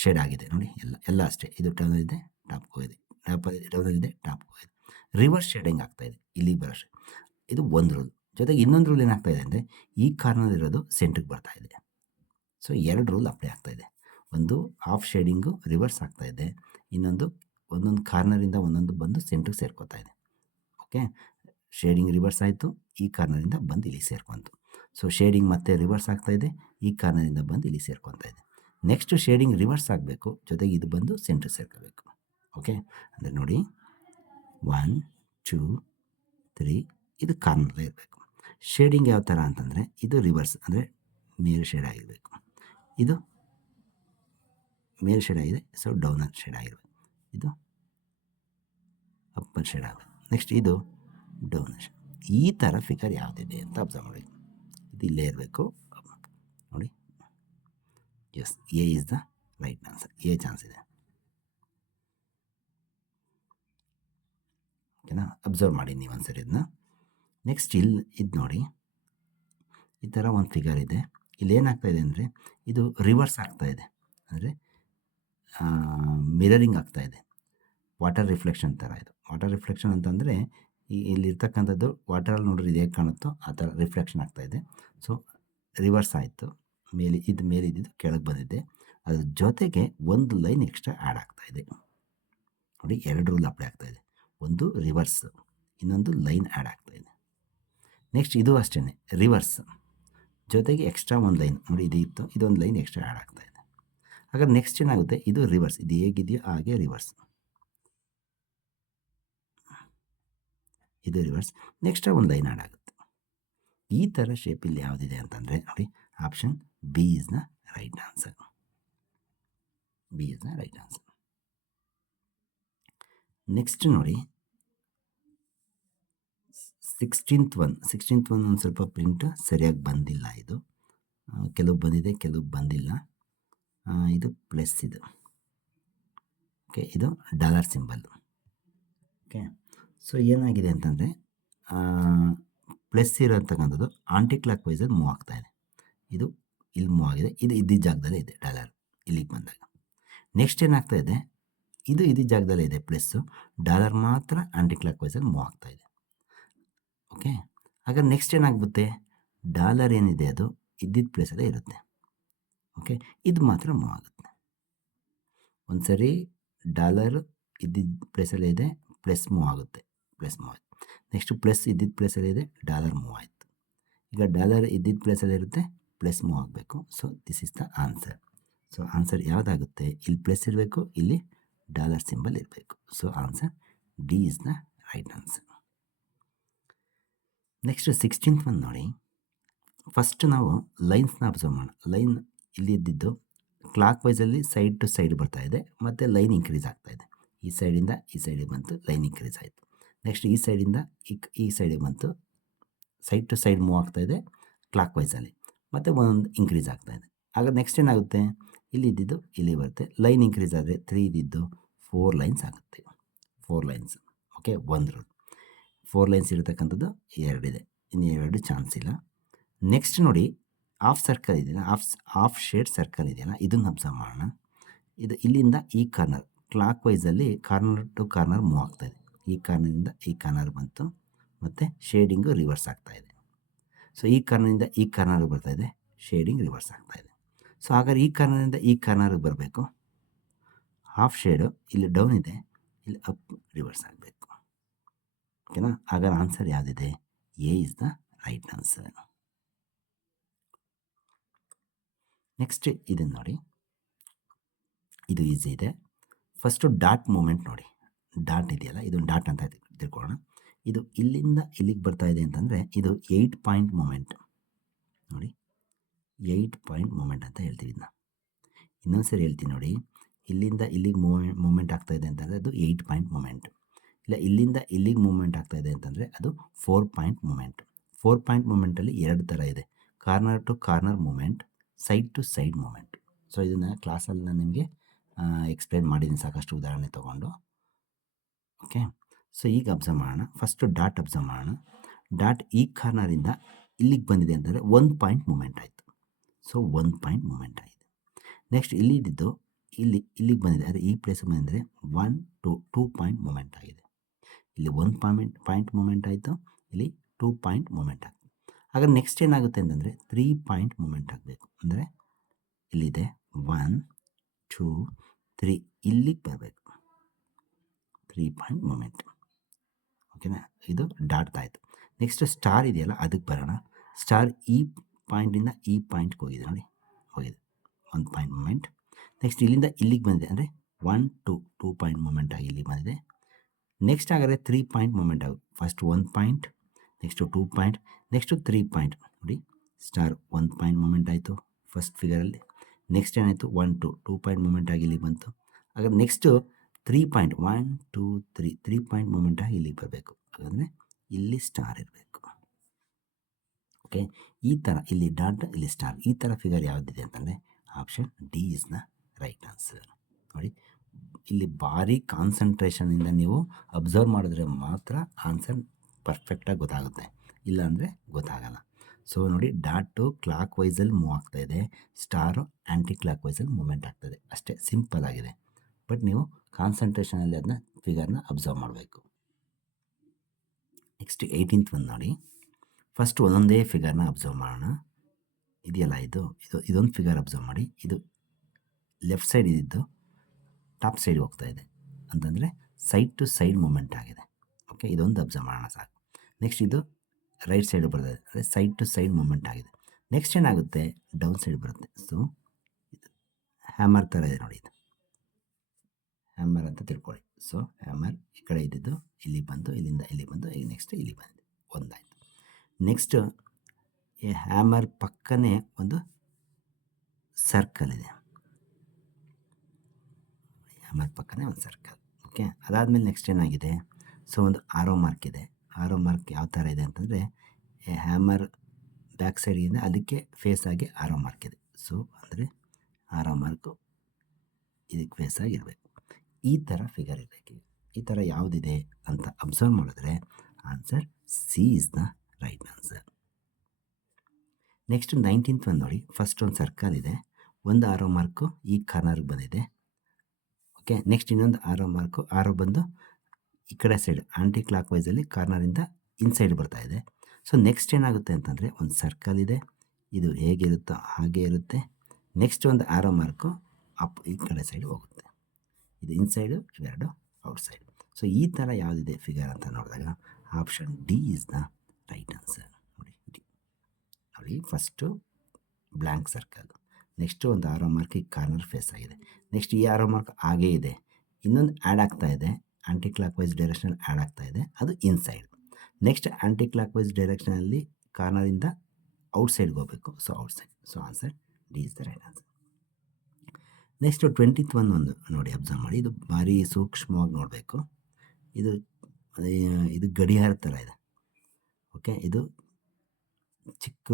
ಶೇಡ್ ಆಗಿದೆ ನೋಡಿ, ಎಲ್ಲ ಅಷ್ಟೇ. ಇದು ಡೌನಲ್ಲಿದೆ ಟಾಪ್ಗೆ ಹೋಗಿದೆ, ಟಾಪಲ್ಲಿ ಡೌನಲ್ಲಿದೆ ಟಾಪ್ಗೆ ಹೋಗಿದೆ, ರಿವರ್ಸ್ ಶೇಡಿಂಗ್ ಆಗ್ತಾಯಿದೆ ಇಲ್ಲಿಗೆ ಬರೋಷ್ಟು. ಇದು ಒಂದು ರೂಲ್. ಜೊತೆಗೆ ಇನ್ನೊಂದು ರೂಲ್ ಏನಾಗ್ತಾಯಿದೆ ಅಂದರೆ ಈ ಕಾರ್ನರ್ ಇರೋದು ಸೆಂಟ್ರಿಗೆ ಬರ್ತಾ ಇದೆ. ಸೊ 2 ರೂಲ್ ಅಪ್ಲೈ ಆಗ್ತಾಯಿದೆ. ಒಂದು ಹಾಫ್ ಶೇಡಿಂಗು ರಿವರ್ಸ್ ಆಗ್ತಾಯಿದೆ, ಇನ್ನೊಂದು ಒಂದೊಂದು ಕಾರ್ನರಿಂದ ಒಂದೊಂದು ಬಂದು ಸೆಂಟ್ರಿಗೆ ಸೇರ್ಕೋತಾ ಇದೆ. ಓಕೆ, ಶೇಡಿಂಗ್ ರಿವರ್ಸ್ ಆಯಿತು, ಈ ಕಾರ್ನರಿಂದ ಬಂದು ಇಲ್ಲಿ ಸೇರ್ಕೊಂತು. ಸೊ ಶೇಡಿಂಗ್ ಮತ್ತೆ ರಿವರ್ಸ್ ಆಗ್ತಾಯಿದೆ, ಈ ಕಾರ್ನರಿಂದ ಬಂದು ಇಲ್ಲಿ ಸೇರ್ಕೊತಾ ಇದೆ. ನೆಕ್ಸ್ಟು ಶೇಡಿಂಗ್ ರಿವರ್ಸ್ ಆಗಬೇಕು, ಜೊತೆಗೆ ಇದು ಬಂದು ಸೆಂಟ್ರಿಗೆ ಸೇರ್ಕೋಬೇಕು. ಓಕೆ, ಅಂದರೆ ನೋಡಿ 1 2 3 ಇದು ಕಾರ್ನರಲ್ಲೇ ಇರಬೇಕು. ಶೇಡಿಂಗ್ ಯಾವ ಥರ ಅಂತಂದರೆ ಇದು ರಿವರ್ಸ್, ಅಂದರೆ ಮೇಲ್ ಶೇಡ್ ಆಗಿರಬೇಕು, ಇದು ಮೇಲ್ ಶೇಡ್ ಆಗಿದೆ, ಸೊ ಡೌನರ್ ಶೇಡ್ ಆಗಿರಬೇಕು, ಇದು ಅಪ್ಪರ್ ಶೇಡ್ ಆಗಬೇಕು, ನೆಕ್ಸ್ಟ್ ಇದು ಡೌನರ್ ಶೇಡ್. ಈ ಥರ ಫಿಗರ್ ಯಾವುದಿದೆ ಅಂತ ಅಬ್ಸರ್ವ್ ಮಾಡಿ, ಇದು ಇಲ್ಲೇ ಇರಬೇಕು ನೋಡಿ. Yes, A is the right answer, A chance ಇದೆ. ಓಕೆನಾ, ಅಬ್ಸರ್ವ್ ಮಾಡಿ ನೀವು ಒಂದ್ಸರಿ ಇದನ್ನ. ನೆಕ್ಸ್ಟ್ ಇದು ನೋಡಿ, ಈ ಥರ ಒಂದು ಫಿಗರ್ ಇದೆ. ಇಲ್ಲಿ ಏನಾಗ್ತಾಯಿದೆ ಅಂದರೆ ಇದು ರಿವರ್ಸ್ ಆಗ್ತಾಯಿದೆ, ಅಂದರೆ ಮಿರರಿಂಗ್ ಆಗ್ತಾಯಿದೆ, ವಾಟರ್ ರಿಫ್ಲೆಕ್ಷನ್ ಥರ. ಇದು ವಾಟರ್ ರಿಫ್ಲೆಕ್ಷನ್ ಅಂತಂದರೆ ಇಲ್ಲಿರ್ತಕ್ಕಂಥದ್ದು ವಾಟರಲ್ಲಿ ನೋಡ್ರಿ ಇದು ಹೇಗೆ ಕಾಣುತ್ತೋ ಆ ಥರ ರಿಫ್ಲೆಕ್ಷನ್ ಆಗ್ತಾಯಿದೆ. ಸೊ ರಿವರ್ಸ್ ಆಯಿತು, ಮೇಲಿದ್ದು ಕೆಳಗೆ ಬಂದಿದೆ, ಅದ್ರ ಜೊತೆಗೆ ಒಂದು ಲೈನ್ ಎಕ್ಸ್ಟ್ರಾ ಆ್ಯಡ್ ಆಗ್ತಾಯಿದೆ ನೋಡಿ. 2 ರೂಲ್ ಅಪ್ಲೈ ಆಗ್ತಾಯಿದೆ, ಒಂದು ರಿವರ್ಸ್, ಇನ್ನೊಂದು ಲೈನ್ ಆ್ಯಡ್ ಆಗ್ತಾಯಿದೆ. ನೆಕ್ಸ್ಟ್ ಇದು ಅಷ್ಟೇ ರಿವರ್ಸ್, ಜೊತೆಗೆ ಎಕ್ಸ್ಟ್ರಾ ಒಂದು ಲೈನ್ ನೋಡಿ, ಇದು ಇತ್ತು, ಇದೊಂದು ಲೈನ್ ಎಕ್ಸ್ಟ್ರಾ ಆ್ಯಡ್ ಆಗ್ತಾಯಿದೆ. ಹಾಗಾದ್ರೆ ನೆಕ್ಸ್ಟ್ ಏನಾಗುತ್ತೆ, ಇದು ರಿವರ್ಸ್, ಇದು ಹೇಗಿದೆಯೋ ಹಾಗೆ ರಿವರ್ಸ್, ಇದು ರಿವರ್ಸ್, ನೆಕ್ಸ್ಟ್ ಒಂದು ಲೈನ್ ಆ್ಯಡ್ ಆಗುತ್ತೆ. ಈ ಥರ ಶೇಪಲ್ಲಿ ಯಾವುದಿದೆ ಅಂತಂದರೆ ನೋಡಿ, option B is the right answer, B is the right answer. Next ನೋಡಿ 16th ಒನ್ ಒಂದು ಸ್ವಲ್ಪ ಪ್ರಿಂಟ್ ಸರಿಯಾಗಿ ಬಂದಿಲ್ಲ, ಇದು ಕೆಲವು ಬಂದಿದೆ ಕೆಲವು ಬಂದಿಲ್ಲ. ಇದು ಪ್ಲಸ್, ಇದು ಓಕೆ, ಇದು ಡಾಲರ್ ಸಿಂಬಲ್. ಓಕೆ, ಸೊ ಏನಾಗಿದೆ ಅಂತಂದರೆ ಪ್ಲಸ್ ಇರೋತಕ್ಕಂಥದ್ದು ಆಂಟಿ ಕ್ಲಾಕ್ ವೈಸಲ್ಲಿ ಮೂವ್ ಆಗ್ತಾಯಿದೆ, ಇದು ಇಲ್ಲಿ ಮೂವ್ ಆಗಿದೆ, ಇದು ಇದ್ದಿದ್ದ ಜಾಗದಲ್ಲೇ ಇದೆ ಡಾಲರ್ ಇಲ್ಲಿಗೆ ಬಂದಾಗ. ನೆಕ್ಸ್ಟ್ ಏನಾಗ್ತಾಯಿದೆ, ಇದು ಜಾಗದಲ್ಲೇ ಇದೆ ಪ್ಲಸ್ಸು, ಡಾಲರ್ ಮಾತ್ರ ಆಂಟಿ ಕ್ಲಾಕ್ ವೈಸಲ್ಲಿ ಮೂವ್ ಆಗ್ತಾಯಿದೆ. ಓಕೆ. ಹಾಗಾದ್ರೆ ನೆಕ್ಸ್ಟ್ ಏನಾಗ್ಬಿಡುತ್ತೆ, ಡಾಲರ್ ಏನಿದೆ ಅದು ಇದ್ದಿದ್ದ ಪ್ಲೇಸಲ್ಲೇ ಇರುತ್ತೆ. ಓಕೆ, ಇದು ಮಾತ್ರ ಮೂವ್ ಆಗುತ್ತೆ. ಒಂದು ಸರಿ ಡಾಲರ್ ಇದ್ದಿದ್ದ ಪ್ಲೇಸಲ್ಲೇ ಇದೆ, ಪ್ಲಸ್ ಮೂವ್ ಆಗುತ್ತೆ, ಪ್ಲಸ್ ಮೂವ್ ಆಯಿತು. ನೆಕ್ಸ್ಟ್ ಪ್ಲಸ್ ಇದ್ದಿದ್ದ ಪ್ಲೇಸಲ್ಲೇ ಇದೆ, ಡಾಲರ್ ಮೂವ್ ಆಯಿತು. ಈಗ ಡಾಲರ್ ಇದ್ದಿದ್ದ ಪ್ಲೇಸಲ್ಲಿ ಇರುತ್ತೆ, ಪ್ಲಸ್ ಮೂವ್ ಆಗಬೇಕು. So this is the answer. So answer ಯಾವುದಾಗುತ್ತೆ, ಇಲ್ಲಿ ಪ್ಲಸ್ ಇರಬೇಕು, ಇಲ್ಲಿ ಡಾಲರ್ ಸಿಂಬಲ್ ಇರಬೇಕು. So answer D is the right answer. Next 16th ಒಂದು ನೋಡಿ. ಫಸ್ಟ್ ನಾವು ಲೈನ್ಸ್ನ ಅಬ್ಸರ್ವ್ ಮಾಡೋಣ. ಲೈನ್ ಇಲ್ಲಿ ಇದ್ದಿದ್ದು ಕ್ಲಾಕ್ ವೈಸಲ್ಲಿ ಸೈಡ್ ಟು ಸೈಡ್ ಬರ್ತಾ ಇದೆ, ಮತ್ತು ಲೈನ್ ಇನ್ಕ್ರೀಸ್ ಆಗ್ತಾ ಇದೆ. ಈ ಸೈಡಿಂದ ಈ ಸೈಡಿಗೆ ಬಂತು, ಲೈನ್ ಇನ್ಕ್ರೀಸ್ ಆಯಿತು. ನೆಕ್ಸ್ಟ್ ಈ ಸೈಡಿಂದ ಈ ಸೈಡಿಗೆ ಬಂತು, ಸೈಡ್ ಟು ಸೈಡ್ ಮೂವ್ ಆಗ್ತಾ ಇದೆ ಕ್ಲಾಕ್ ವೈಸಲ್ಲಿ, ಮತ್ತು ಒಂದೊಂದು ಇನ್ಕ್ರೀಸ್ ಆಗ್ತಾ ಇದೆ. ಆಗ ನೆಕ್ಸ್ಟ್ ಏನಾಗುತ್ತೆ, ಇಲ್ಲಿ ಇದ್ದಿದ್ದು ಇಲ್ಲಿ ಬರುತ್ತೆ, ಲೈನ್ ಇನ್ಕ್ರೀಸ್ ಆದರೆ 3 ಇದ್ದಿದ್ದು 4 ಲೈನ್ಸ್ ಆಗುತ್ತೆ. 4 ಲೈನ್ಸ್. ಓಕೆ, 1 4 ಲೈನ್ಸ್ ಇರತಕ್ಕಂಥದ್ದು 2 ಇದೆ, ಇನ್ನು 2 ಚಾನ್ಸ್ ಇಲ್ಲ. ನೆಕ್ಸ್ಟ್ ನೋಡಿ, ಹಾಫ್ ಸರ್ಕಲ್ ಇದೆಯಲ್ಲ, ಹಾಫ್ ಶೇಡ್ ಸರ್ಕಲ್ ಇದೆಯಲ್ಲ, ಇದನ್ನು ಅಬ್ಸರ್ವ್ ಮಾಡೋಣ. ಇದು ಇಲ್ಲಿಂದ ಈ ಕಾರ್ನರ್ ಕ್ಲಾಕ್ ವೈಸಲ್ಲಿ ಕಾರ್ನರ್ ಟು ಕಾರ್ನರ್ ಮೂವ್ ಆಗ್ತಾ ಇದೆ. ಈ ಕಾರ್ನರಿಂದ ಈ ಕಾರ್ನರ್ ಬಂತು, ಮತ್ತು ಶೇಡಿಂಗು ರಿವರ್ಸ್ ಆಗ್ತಾ ಇದೆ. ಸೊ ಈ ಕಾರ್ನರಿಂದ ಈ ಕಾರ್ನರ್ಗೆ ಬರ್ತಾ ಇದೆ, ಶೇಡಿಂಗ್ ರಿವರ್ಸ್ ಆಗ್ತಾ ಇದೆ. ಸೊ ಹಾಗಾದ್ರೆ ಈ ಕಾರ್ನರಿಂದ ಈ ಕಾರ್ನರ್ಗೆ ಬರಬೇಕು, ಹಾಫ್ ಶೇಡು ಇಲ್ಲಿ ಡೌನ್ ಇದೆ, ಇಲ್ಲಿ ಅಪ್ ರಿವರ್ಸ್ ಆಗಬೇಕು. ಓಕೆನಾ? ಹಾಗಾದ್ರೆ ಆನ್ಸರ್ ಯಾವುದಿದೆ, A is the right answer. Next ಇದನ್ನು ನೋಡಿ, ಇದು ಈಸಿ ಇದೆ. ಫಸ್ಟು ಡಾಟ್ ಮೂಮೆಂಟ್ ನೋಡಿ. ಡಾಟ್ ಇದೆಯಲ್ಲ, ಇದು ಡಾಟ್ ಅಂತ ತಿಳ್ಕೊಳ್ಳೋಣ. ಇದು ಇಲ್ಲಿಂದ ಇಲ್ಲಿಗೆ ಬರ್ತಾ ಇದೆ ಅಂತಂದರೆ ಇದು 8 ಪಾಯಿಂಟ್ ಮೂಮೆಂಟ್ ನೋಡಿ. 8 ಪಾಯಿಂಟ್ ಮೂಮೆಂಟ್ ಅಂತ ಹೇಳ್ತೀವಿ ಇದನ್ನ. ಇನ್ನೊಂದು ಸರಿ ಹೇಳ್ತೀನಿ ನೋಡಿ, ಇಲ್ಲಿಂದ ಇಲ್ಲಿಗೆ ಮೂಮೆಂಟ್ ಆಗ್ತಾ ಇದೆ ಅಂತಂದರೆ ಅದು 8 ಪಾಯಿಂಟ್ ಮೂಮೆಂಟ್. ಇಲ್ಲ ಇಲ್ಲಿಂದ ಇಲ್ಲಿಗೆ ಮೂಮೆಂಟ್ ಆಗ್ತಾ ಇದೆ ಅಂತಂದರೆ ಅದು 4 ಪಾಯಿಂಟ್ ಮೂಮೆಂಟ್. 4 ಪಾಯಿಂಟ್ ಮೂಮೆಂಟಲ್ಲಿ 2 ಥರ ಇದೆ, corner to corner movement, side to side movement. So ಇದನ್ನು ಕ್ಲಾಸಲ್ಲಿ ನಾನು ನಿಮಗೆ ಎಕ್ಸ್ಪ್ಲೇನ್ ಮಾಡಿದ್ದೀನಿ ಸಾಕಷ್ಟು ಉದಾಹರಣೆ ತೊಗೊಂಡು. ಓಕೆ, ಸೊ ಈಗ ಅಬ್ಸರ್ವ್ ಮಾಡೋಣ. ಫಸ್ಟು ಡಾಟ್ ಅಬ್ಸರ್ವ್ ಮಾಡೋಣ. ಡಾಟ್ ಈ ಕಾರ್ನರಿಂದ ಇಲ್ಲಿಗೆ ಬಂದಿದೆ ಅಂತಂದರೆ 1 ಪಾಯಿಂಟ್ ಮೂಮೆಂಟ್ ಆಯಿತು. ಸೊ 1 ಪಾಯಿಂಟ್ ಮೂಮೆಂಟ್ ಆಗಿದೆ. ನೆಕ್ಸ್ಟ್ ಇಲ್ಲಿ ಇದ್ದಿದ್ದು ಇಲ್ಲಿಗೆ ಬಂದಿದೆ, ಅದೇ ಈ ಪ್ಲೇಸಿಗೆ ಬಂದಿದ್ದರೆ 1 2 ಪಾಯಿಂಟ್ ಮೂಮೆಂಟ್ ಆಗಿದೆ. ಇಲ್ಲಿ 1 ಪಾಯಿಂಟ್ ಮೂಮೆಂಟ್ ಆಯಿತು, ಇಲ್ಲಿ 2 ಪಾಯಿಂಟ್ ಮೂಮೆಂಟ್ ಆಯಿತು. ಹಾಗಾದ್ರೆ ನೆಕ್ಸ್ಟ್ ಏನಾಗುತ್ತೆ ಅಂತಂದರೆ 3 ಪಾಯಿಂಟ್ ಮೂಮೆಂಟ್ ಆಗಬೇಕು. ಅಂದರೆ ಇಲ್ಲಿದೆ 1 2 3, ಇಲ್ಲಿಗೆ ಬರಬೇಕು 3 ಪಾಯಿಂಟ್ ಮೂಮೆಂಟ್. ಓಕೆನಾ? ಇದು ಡಾಟ್ ಆಯಿತು. ನೆಕ್ಸ್ಟ್ ಸ್ಟಾರ್ ಇದೆಯಲ್ಲ, ಅದಕ್ಕೆ ಬರೋಣ. ಸ್ಟಾರ್ ಈ ಪಾಯಿಂಟಿಂದ ಈ ಪಾಯಿಂಟ್ಗೆ ಹೋಗಿದೆ ನೋಡಿ, ಹೋಗಿದೆ 1 ಪಾಯಿಂಟ್ ಮೂಮೆಂಟ್. ನೆಕ್ಸ್ಟ್ ಇಲ್ಲಿಂದ ಇಲ್ಲಿಗೆ ಬಂದಿದೆ ಅಂದರೆ 1 2 ಪಾಯಿಂಟ್ ಮೂಮೆಂಟ್ ಆಗಿ ಇಲ್ಲಿಗೆ ಬಂದಿದೆ. ನೆಕ್ಸ್ಟ್ ಹಾಗಾದರೆ 3 ಪಾಯಿಂಟ್ ಮೂಮೆಂಟ್ ಆಗುತ್ತೆ. First 1 point, next 2 point, next 3 point ನೋಡಿ. ಸ್ಟಾರ್ 1 ಪಾಯಿಂಟ್ ಮೂಮೆಂಟ್ ಆಯಿತು ಫಸ್ಟ್ ಫಿಗರಲ್ಲಿ. ನೆಕ್ಸ್ಟ್ ಏನಾಯಿತು 1 2 ಪಾಯಿಂಟ್ ಮೂಮೆಂಟ್ ಆಗಿ ಇಲ್ಲಿಗೆ ಬಂತು. ಹಾಗಾದ್ರೆ ನೆಕ್ಸ್ಟು 3 ಪಾಯಿಂಟ್ 1 2 3 ಪಾಯಿಂಟ್ ಮೂಮೆಂಟ್ ಆಗಿ ಇಲ್ಲಿಗೆ ಬರಬೇಕು. ಹಾಗಾದರೆ ಇಲ್ಲಿ ಸ್ಟಾರ್ ಇರಬೇಕು. ಓಕೆ, ಈ ಥರ ಇಲ್ಲಿ ಡಾಟ್ ಇಲ್ಲಿ ಸ್ಟಾರ್, ಈ ಥರ ಫಿಗರ್ ಯಾವುದಿದೆ ಅಂತಂದರೆ option D is the right answer. ನೋಡಿ, ಇಲ್ಲಿ ಭಾರಿ ಕಾನ್ಸಂಟ್ರೇಷನಿಂದ ನೀವು ಅಬ್ಸರ್ವ್ ಮಾಡಿದ್ರೆ ಮಾತ್ರ ಆನ್ಸರ್ ಪರ್ಫೆಕ್ಟಾಗಿ ಗೊತ್ತಾಗುತ್ತೆ, ಇಲ್ಲಾಂದರೆ ಗೊತ್ತಾಗಲ್ಲ. ಸೊ ನೋಡಿ, ಡಾಟು ಕ್ಲಾಕ್ ವೈಸಲ್ಲಿ ಮೂವ್ ಆಗ್ತಾಯಿದೆ, ಸ್ಟಾರು ಆ್ಯಂಟಿ ಕ್ಲಾಕ್ ವೈಸಲ್ಲಿ ಮೂವ್ಮೆಂಟ್ ಆಗ್ತಾಯಿದೆ. ಅಷ್ಟೇ, ಸಿಂಪಲ್ ಆಗಿದೆ. ಬಟ್ ನೀವು ಕಾನ್ಸಂಟ್ರೇಷನಲ್ಲಿ ಅದನ್ನ ಫಿಗರ್ನ ಅಬ್ಸರ್ವ್ ಮಾಡಬೇಕು. ನೆಕ್ಸ್ಟ್ 18th ಒಂದು ನೋಡಿ. ಫಸ್ಟ್ ಒಂದೊಂದೇ ಫಿಗರ್ನ ಅಬ್ಸರ್ವ್ ಮಾಡೋಣ. ಇದೆಯಲ್ಲ, ಇದೊಂದು ಫಿಗರ್ ಅಬ್ಸರ್ವ್ ಮಾಡಿ. ಇದು ಲೆಫ್ಟ್ ಸೈಡ್ ಇದ್ದಿದ್ದು ಟಾಪ್ ಸೈಡ್ ಹೋಗ್ತಾ ಇದೆ ಅಂತಂದರೆ ಸೈಡ್ ಟು ಸೈಡ್ ಮೂಮೆಂಟ್ ಆಗಿದೆ. ಓಕೆ, ಇದೊಂದು ಅಬ್ಸರ್ವ್ ಮಾಡೋಣ ಸಾಕು. ನೆಕ್ಸ್ಟ್ ಇದು ರೈಟ್ ಸೈಡ್ ಬರ್ತದೆ, ಅಂದರೆ ಸೈಡ್ ಟು ಸೈಡ್ ಮೂಮೆಂಟ್ ಆಗಿದೆ. ನೆಕ್ಸ್ಟ್ ಏನಾಗುತ್ತೆ, ಡೌನ್ ಸೈಡ್ ಬರುತ್ತೆ. ಸೊ ಇದು ಹ್ಯಾಮರ್ ಥರ ಇದೆ ನೋಡಿ, ಇದು ಹ್ಯಾಮರ್ ಅಂತ ತಿಳ್ಕೊಳ್ಳಿ. ಸೊ ಹ್ಯಾಮರ್ ಈ ಕಡೆ ಇದ್ದಿದ್ದು ಇಲ್ಲಿ ಬಂದು, ಇಲ್ಲಿಂದ ಇಲ್ಲಿ ಬಂದು, ಈಗ ನೆಕ್ಸ್ಟ್ ಇಲ್ಲಿ ಬಂದಿದೆ, ಒಂದಾಯಿತು. ನೆಕ್ಸ್ಟ್ ಈ ಹ್ಯಾಮರ್ ಪಕ್ಕನೇ ಒಂದು ಸರ್ಕಲ್ ಇದೆ, ಹ್ಯಾಮರ್ ಪಕ್ಕನೇ ಒಂದು ಸರ್ಕಲ್. ಓಕೆ, ಅದಾದಮೇಲೆ ನೆಕ್ಸ್ಟ್ ಏನಾಗಿದೆ, ಸೊ ಒಂದು ಆರೋ ಮಾರ್ಕ್ ಇದೆ. ಆರೋ ಮಾರ್ಕ್ ಯಾವ ಥರ ಇದೆ ಅಂತಂದರೆ ಹ್ಯಾಮರ್ ಬ್ಯಾಕ್ ಸೈಡಿಂದ ಅದಕ್ಕೆ ಫೇಸ್ ಆಗಿ ಆರೋ ಮಾರ್ಕ್ ಇದೆ. ಸೊ ಅಂದರೆ ಆರೋ ಮಾರ್ಕು ಇದಕ್ಕೆ ಫೇಸ್ ಆಗಿರಬೇಕು. ಈ ಥರ ಫಿಗರ್ ಇರಬೇಕು. ಈ ಥರ ಯಾವುದಿದೆ ಅಂತ ಅಬ್ಸರ್ವ್ ಮಾಡಿದ್ರೆ answer C is the right answer. Next 19th ಒಂದು ನೋಡಿ. ಫಸ್ಟ್ ಒಂದು ಸರ್ಕಲ್ ಇದೆ, ಒಂದು ಆರೋ ಮಾರ್ಕು ಈ ಕಾರ್ನರ್ಗೆ ಬಂದಿದೆ. ಓಕೆ, ನೆಕ್ಸ್ಟ್ ಇನ್ನೊಂದು ಆರೋ ಮಾರ್ಕು, ಆರೋ ಬಂದು ಈ ಕಡೆ ಸೈಡ್ ಆ್ಯಂಟಿ ಕ್ಲಾಕ್ ವೈಸಲ್ಲಿ ಕಾರ್ನರಿಂದ ಇನ್ಸೈಡ್ ಬರ್ತಾ ಇದೆ. ಸೊ ನೆಕ್ಸ್ಟ್ ಏನಾಗುತ್ತೆ ಅಂತಂದರೆ ಒಂದು ಸರ್ಕಲ್ ಇದೆ, ಇದು ಹೇಗಿರುತ್ತೋ ಹಾಗೆ ಇರುತ್ತೆ. ನೆಕ್ಸ್ಟ್ ಒಂದು ಆರೋ ಮಾರ್ಕು ಅಪ್ ಈ ಕಡೆ ಸೈಡ್ ಹೋಗುತ್ತೆ. ಇದು ಇನ್ಸೈಡು, ಇವೆರಡು ಔಟ್ಸೈಡ್. ಸೊ ಈ ಥರ ಯಾವುದಿದೆ ಫಿಗರ್ ಅಂತ ನೋಡಿದಾಗ option D is the right answer. ನೋಡಿ ಡಿ ನೋಡಿ, ಫಸ್ಟು ಬ್ಲ್ಯಾಂಕ್ ಸರ್ಕಲ್, ನೆಕ್ಸ್ಟು ಒಂದು ಆರೋ ಮಾರ್ಕ್ ಈ ಕಾರ್ನರ್ ಫೇಸ್ ಆಗಿದೆ. ನೆಕ್ಸ್ಟ್ ಈ ಆರೋ ಮಾರ್ಕ್ ಹಾಗೇ ಇದೆ, ಇನ್ನೊಂದು ಆ್ಯಡ್ ಆಗ್ತಾ ಇದೆ, ಆ್ಯಂಟಿ ಕ್ಲಾಕ್ ವೈಸ್ ಡೈರೆಕ್ಷನಲ್ಲಿ ಆ್ಯಡ್ ಆಗ್ತಾ ಇದೆ, ಅದು inside. Next anticlockwise ಡೈರೆಕ್ಷನಲ್ಲಿ ಕಾರ್ನರಿಂದ ಔಟ್ಸೈಡ್ಗೆ ಹೋಗಬೇಕು, so outside. So answer D is the right answer. Next 21 ಒಂದು ನೋಡಿ, ಅಬ್ಸರ್ವ್ ಮಾಡಿ, ಇದು ಭಾರಿ ಸೂಕ್ಷ್ಮವಾಗಿ ನೋಡಬೇಕು. ಇದು ಇದು ಗಡಿಯಾರ ಥರ ಇದೆ. ಓಕೆ, ಇದು ಚಿಕ್ಕ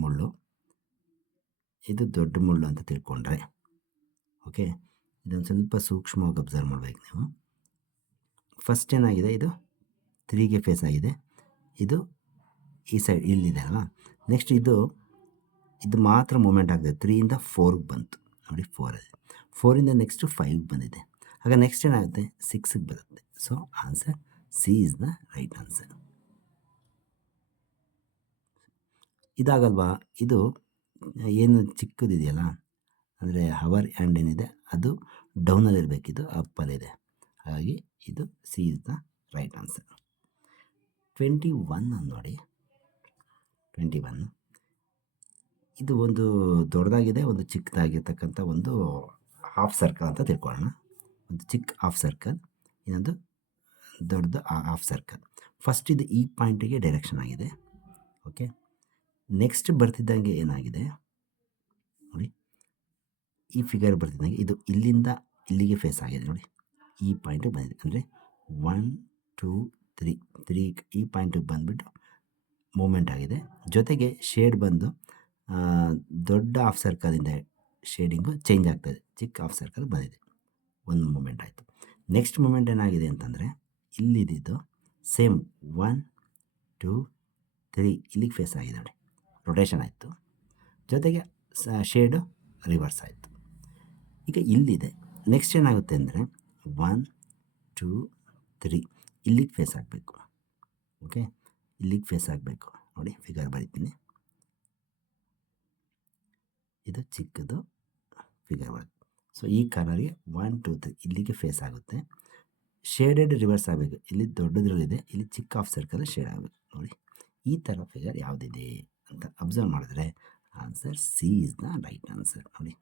ಮುಳ್ಳು, ಇದು ದೊಡ್ಡ ಮುಳ್ಳು ಅಂತ ತಿಳ್ಕೊಂಡ್ರೆ ಓಕೆ. ಇದೊಂದು ಸ್ವಲ್ಪ ಸೂಕ್ಷ್ಮವಾಗಿ ಅಬ್ಸರ್ವ್ ಮಾಡಬೇಕು ನೀವು. ಫಸ್ಟ್ ಏನಾಗಿದೆ, ಇದು 3ಗೆ ಫೇಸ್ ಆಗಿದೆ, ಇದು ಈ ಸೈಡ್ ಇಲ್ಲಿದೆ ಅಲ್ವಾ. ನೆಕ್ಸ್ಟ್ ಇದು ಮಾತ್ರ ಮೂಮೆಂಟ್ ಆಗಿದೆ, 3ಇಂದ 4ಗೆ ಬಂತು ನೋಡಿ, 4ಇಂದ ನೆಕ್ಸ್ಟು 5ಗೆ ಬಂದಿದೆ. ಆಗ ನೆಕ್ಸ್ಟ್ ಏನಾಗುತ್ತೆ, 6ಗೆ ಬರುತ್ತೆ. So answer C is the right answer. ಇದಾಗಲ್ವಾ, ಇದು ಏನು ಚಿಕ್ಕದಿದೆಯಲ್ಲ, ಅಂದರೆ ಹವರ್ ಹ್ಯಾಂಡ್ ಏನಿದೆ ಅದು ಡೌನಲ್ಲಿರಬೇಕು, ಇದು ಅಪ್ಪಲ್ಲಿದೆ. ಹಾಗಾಗಿ ಇದು C is the right answer. 21 ನೋಡಿ, 21 ಇದು ಒಂದು ದೊಡ್ಡದಾಗಿದೆ, ಒಂದು ಚಿಕ್ಕದಾಗಿರ್ತಕ್ಕಂಥ ಒಂದು ಹಾಫ್ ಸರ್ಕಲ್ ಅಂತ ತಿಳ್ಕೊಳ್ಳೋಣ. ಒಂದು ಚಿಕ್ಕ ಹಾಫ್ ಸರ್ಕಲ್, ಇನ್ನೊಂದು ದೊಡ್ಡದು ಹಾಫ್ ಸರ್ಕಲ್. ಫಸ್ಟ್ ಇದು ಈ ಪಾಯಿಂಟಿಗೆ ಡೈರೆಕ್ಷನ್ ಆಗಿದೆ. ಓಕೆ, ನೆಕ್ಸ್ಟ್ ಬರ್ತಿದ್ದಂಗೆ ಏನಾಗಿದೆ ನೋಡಿ, ಈ ಫಿಗರ್ ಬರ್ತಿದ್ದಂಗೆ ಇದು ಇಲ್ಲಿಂದ ಇಲ್ಲಿಗೆ ಫೇಸ್ ಆಗಿದೆ ನೋಡಿ, ಈ ಪಾಯಿಂಟಿಗೆ ಬಂದಿದೆ. ಅಂದರೆ 1 2 3 ಈ ಪಾಯಿಂಟಿಗೆ ಬಂದುಬಿಟ್ಟು ಮೂಮೆಂಟ್ ಆಗಿದೆ. ಜೊತೆಗೆ ಶೇಡ್ ಬಂದು ದೊಡ್ಡ ಹಾಫ್ ಸರ್ಕಲಿಂದ ಶೇಡಿಂಗು ಚೇಂಜ್ ಆಗ್ತಾಯಿದೆ, ಚಿಕ್ಕ ಹಾಫ್ ಸರ್ಕಲ್ ಬಂದಿದೆ, ಒಂದು ಮೂಮೆಂಟ್ ಆಯಿತು. ನೆಕ್ಸ್ಟ್ ಮೂಮೆಂಟ್ ಏನಾಗಿದೆ ಅಂತಂದರೆ ಇಲ್ಲಿದ್ದು ಸೇಮ್ 1 2 3 ಇಲ್ಲಿಗೆ ಫೇಸ್ ಆಗಿದೆ ನೋಡಿ, ರೊಟೇಷನ್ ಆಯಿತು, ಜೊತೆಗೆ ಶೇಡು ರಿವರ್ಸ್ ಆಯಿತು. ಈಗ ಇಲ್ಲಿದೆ, ನೆಕ್ಸ್ಟ್ ಏನಾಗುತ್ತೆ ಅಂದರೆ 1 2 3 ಇಲ್ಲಿಗೆ ಫೇಸ್ ಆಗಬೇಕು. ಓಕೆ, ಇಲ್ಲಿಗೆ ಫೇಸ್ ಆಗಬೇಕು ನೋಡಿ, ಫಿಗರ್ ಬರೀತೀನಿ, ಇದು ಚಿಕ್ಕದು ಫಿಗರ್ ಬರುತ್ತೆ. ಸೊ ಈ ಕಾರ್ನರ್ಗೆ 1 2 3 ಇಲ್ಲಿಗೆ ಫೇಸ್ ಆಗುತ್ತೆ, ಶೇಡೆಡ್ ರಿವರ್ಸ್ ಆಗಬೇಕು, ಇಲ್ಲಿ ದೊಡ್ಡದ್ರಲ್ಲಿದೆ, ಇಲ್ಲಿ ಚಿಕ್ಕ ಹಾಫ್ ಸರ್ಕಲ್ ಶೇಡ್ ಆಗಬೇಕು ನೋಡಿ. ಈ ಥರ ಫಿಗರ್ ಯಾವುದಿದೆ ಅಂತ ಅಬ್ಸರ್ವ್ ಮಾಡಿದ್ರೆ answer C is the right answer ನೋಡಿ.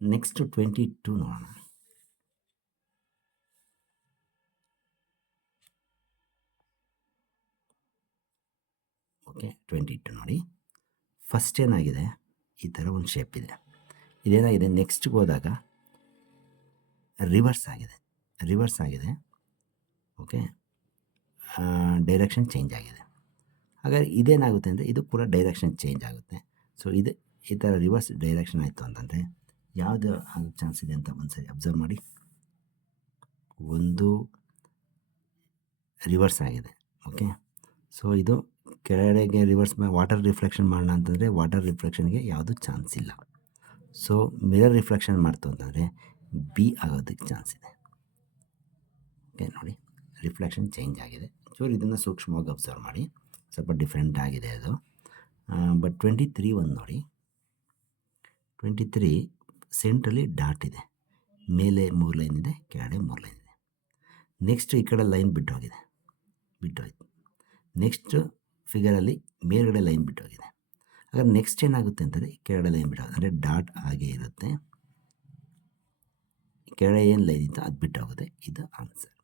ನೆಕ್ಸ್ಟ್ 22 ನೋಡೋಣ. ಓಕೆ, 22 ನೋಡಿ, ಫಸ್ಟ್ ಏನಾಗಿದೆ, ಈ ಥರ ಒಂದು ಶೇಪ್ ಇದೆ, ಇದೇನಾಗಿದೆ, ನೆಕ್ಸ್ಟ್ಗೆ ಹೋದಾಗ ರಿವರ್ಸ್ ಆಗಿದೆ. ಓಕೆ, ಡೈರೆಕ್ಷನ್ ಚೇಂಜ್ ಆಗಿದೆ. ಹಾಗಾದರೆ ಇದೇನಾಗುತ್ತೆ ಅಂದರೆ ಇದು ಕೂಡ ಡೈರೆಕ್ಷನ್ ಚೇಂಜ್ ಆಗುತ್ತೆ. ಸೊ ಇದು ಈ ಥರ ರಿವರ್ಸ್ ಡೈರೆಕ್ಷನ್ ಆಯಿತು ಅಂತಂದರೆ ಯಾವುದು ಆಗೋ ಚಾನ್ಸ್ ಇದೆ ಅಂತ ಒಂದ್ಸರಿ ಅಬ್ಸರ್ವ್ ಮಾಡಿ. ಒಂದು ರಿವರ್ಸ್ ಆಗಿದೆ. ಓಕೆ, ಸೊ ಇದು ಕೆಳಗಡೆಗೆ ರಿವರ್ಸ್ ವಾಟರ್ ರಿಫ್ಲೆಕ್ಷನ್ ಮಾಡೋಣ ಅಂತಂದರೆ ವಾಟರ್ ರಿಫ್ಲೆಕ್ಷನ್ಗೆ ಯಾವುದು ಚಾನ್ಸ್ ಇಲ್ಲ. ಸೊ ಮಿರರ್ ರಿಫ್ಲೆಕ್ಷನ್ ಮಾಡ್ತು ಅಂತಂದರೆ ಬಿ ಆಗೋದಕ್ಕೆ ಚಾನ್ಸ್ ಇದೆ. ಓಕೆ ನೋಡಿ, ರಿಫ್ಲೆಕ್ಷನ್ ಚೇಂಜ್ ಆಗಿದೆ. ಚೂರು ಇದನ್ನು ಸೂಕ್ಷ್ಮವಾಗಿ ಅಬ್ಸರ್ವ್ ಮಾಡಿ, ಸ್ವಲ್ಪ ಡಿಫ್ರೆಂಟ್ ಆಗಿದೆ ಅದು. ಬಟ್ 23 ಒಂದು ನೋಡಿ, 23 ಸೆಂಟ್ರಲ್ಲಿ ಡಾಟ್ ಇದೆ, ಮೇಲೆ 3 ಲೈನ್ ಇದೆ, ಕೆಳಗಡೆ 3 ಲೈನ್ ಇದೆ. ನೆಕ್ಸ್ಟ್ ಈ ಕಡೆ ಲೈನ್ ಬಿಟ್ಟೋಯ್ತು. ನೆಕ್ಸ್ಟ್ ಫಿಗರಲ್ಲಿ ಮೇಲ್ಗಡೆ ಲೈನ್ ಬಿಟ್ಟೋಗಿದೆ. ಹಾಗಾದ್ರೆ ನೆಕ್ಸ್ಟ್ ಏನಾಗುತ್ತೆ ಅಂತಂದರೆ ಕೆಳಗಡೆ ಲೈನ್ ಬಿಟ್ಟೋಗುತ್ತೆ, ಅಂದರೆ ಡಾಟ್ ಹಾಗೆ ಇರುತ್ತೆ, ಕೆಳಗಡೆ ಏನು ಲೈನ್ ಇತ್ತು ಅದು ಬಿಟ್ಟೋಗುತ್ತೆ. ಇದು ಆನ್ಸರ್.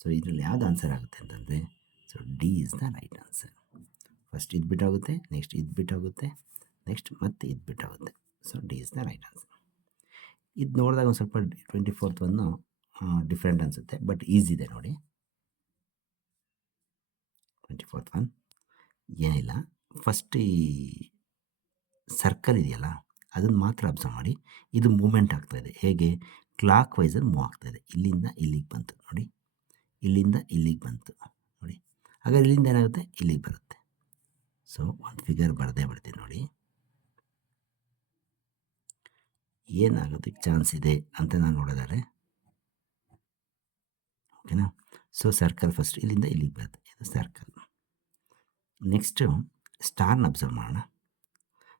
ಸೊ ಇದರಲ್ಲಿ ಯಾವ್ದು ಆನ್ಸರ್ ಆಗುತ್ತೆ ಅಂತಂದರೆ so D is the right answer. First ಇದು ಬಿಟ್ಟೋಗುತ್ತೆ, ನೆಕ್ಸ್ಟ್ ಇದು ಬಿಟ್ಟೋಗುತ್ತೆ, ನೆಕ್ಸ್ಟ್ ಮತ್ತೆ ಇದು ಬಿಟ್ಟೋಗುತ್ತೆ. So D is the right answer. ಇದು ನೋಡಿದಾಗ ಒಂದು ಸ್ವಲ್ಪ 24th ಒಂದು ಡಿಫ್ರೆಂಟ್ ಅನಿಸುತ್ತೆ, ಬಟ್ ಈಸಿ ಇದೆ ನೋಡಿ. 24th ಒನ್ ಏನಿಲ್ಲ, ಫಸ್ಟ್ ಈ ಸರ್ಕಲ್ ಇದೆಯಲ್ಲ ಅದನ್ನು ಮಾತ್ರ ಅಬ್ಸರ್ವ್ ಮಾಡಿ. ಇದು ಮೂಮೆಂಟ್ ಆಗ್ತಾಯಿದೆ, ಹೇಗೆ ಕ್ಲಾಕ್ ವೈಸಲ್ಲಿ ಮೂವ್ ಆಗ್ತಾಯಿದೆ. ಇಲ್ಲಿಂದ ಇಲ್ಲಿಗೆ ಬಂತು ನೋಡಿ, ಇಲ್ಲಿಂದ ಇಲ್ಲಿಗೆ ಬಂತು ನೋಡಿ. ಹಾಗಾದ್ರೆ ಇಲ್ಲಿಂದ ಏನಾಗುತ್ತೆ, ಇಲ್ಲಿಗೆ ಬರುತ್ತೆ. ಸೊ ಒಂದು ಫಿಗರ್ ಬರದೇ ಬಿಡ್ತೀನಿ ನೋಡಿ, ಏನಾಗೋದಕ್ಕೆ ಚಾನ್ಸ್ ಇದೆ ಅಂತ ನಾನು ನೋಡೋದಾದ್ರೆ. ಓಕೆನಾ. ಸೊ ಸರ್ಕಲ್ ಫಸ್ಟ್ ಇಲ್ಲಿಂದ ಇಲ್ಲಿಗೆ ಬರುತ್ತೆ, ಇದು ಸರ್ಕಲ್. ನೆಕ್ಸ್ಟು ಸ್ಟಾರ್ನ ಅಬ್ಸರ್ವ್ ಮಾಡೋಣ.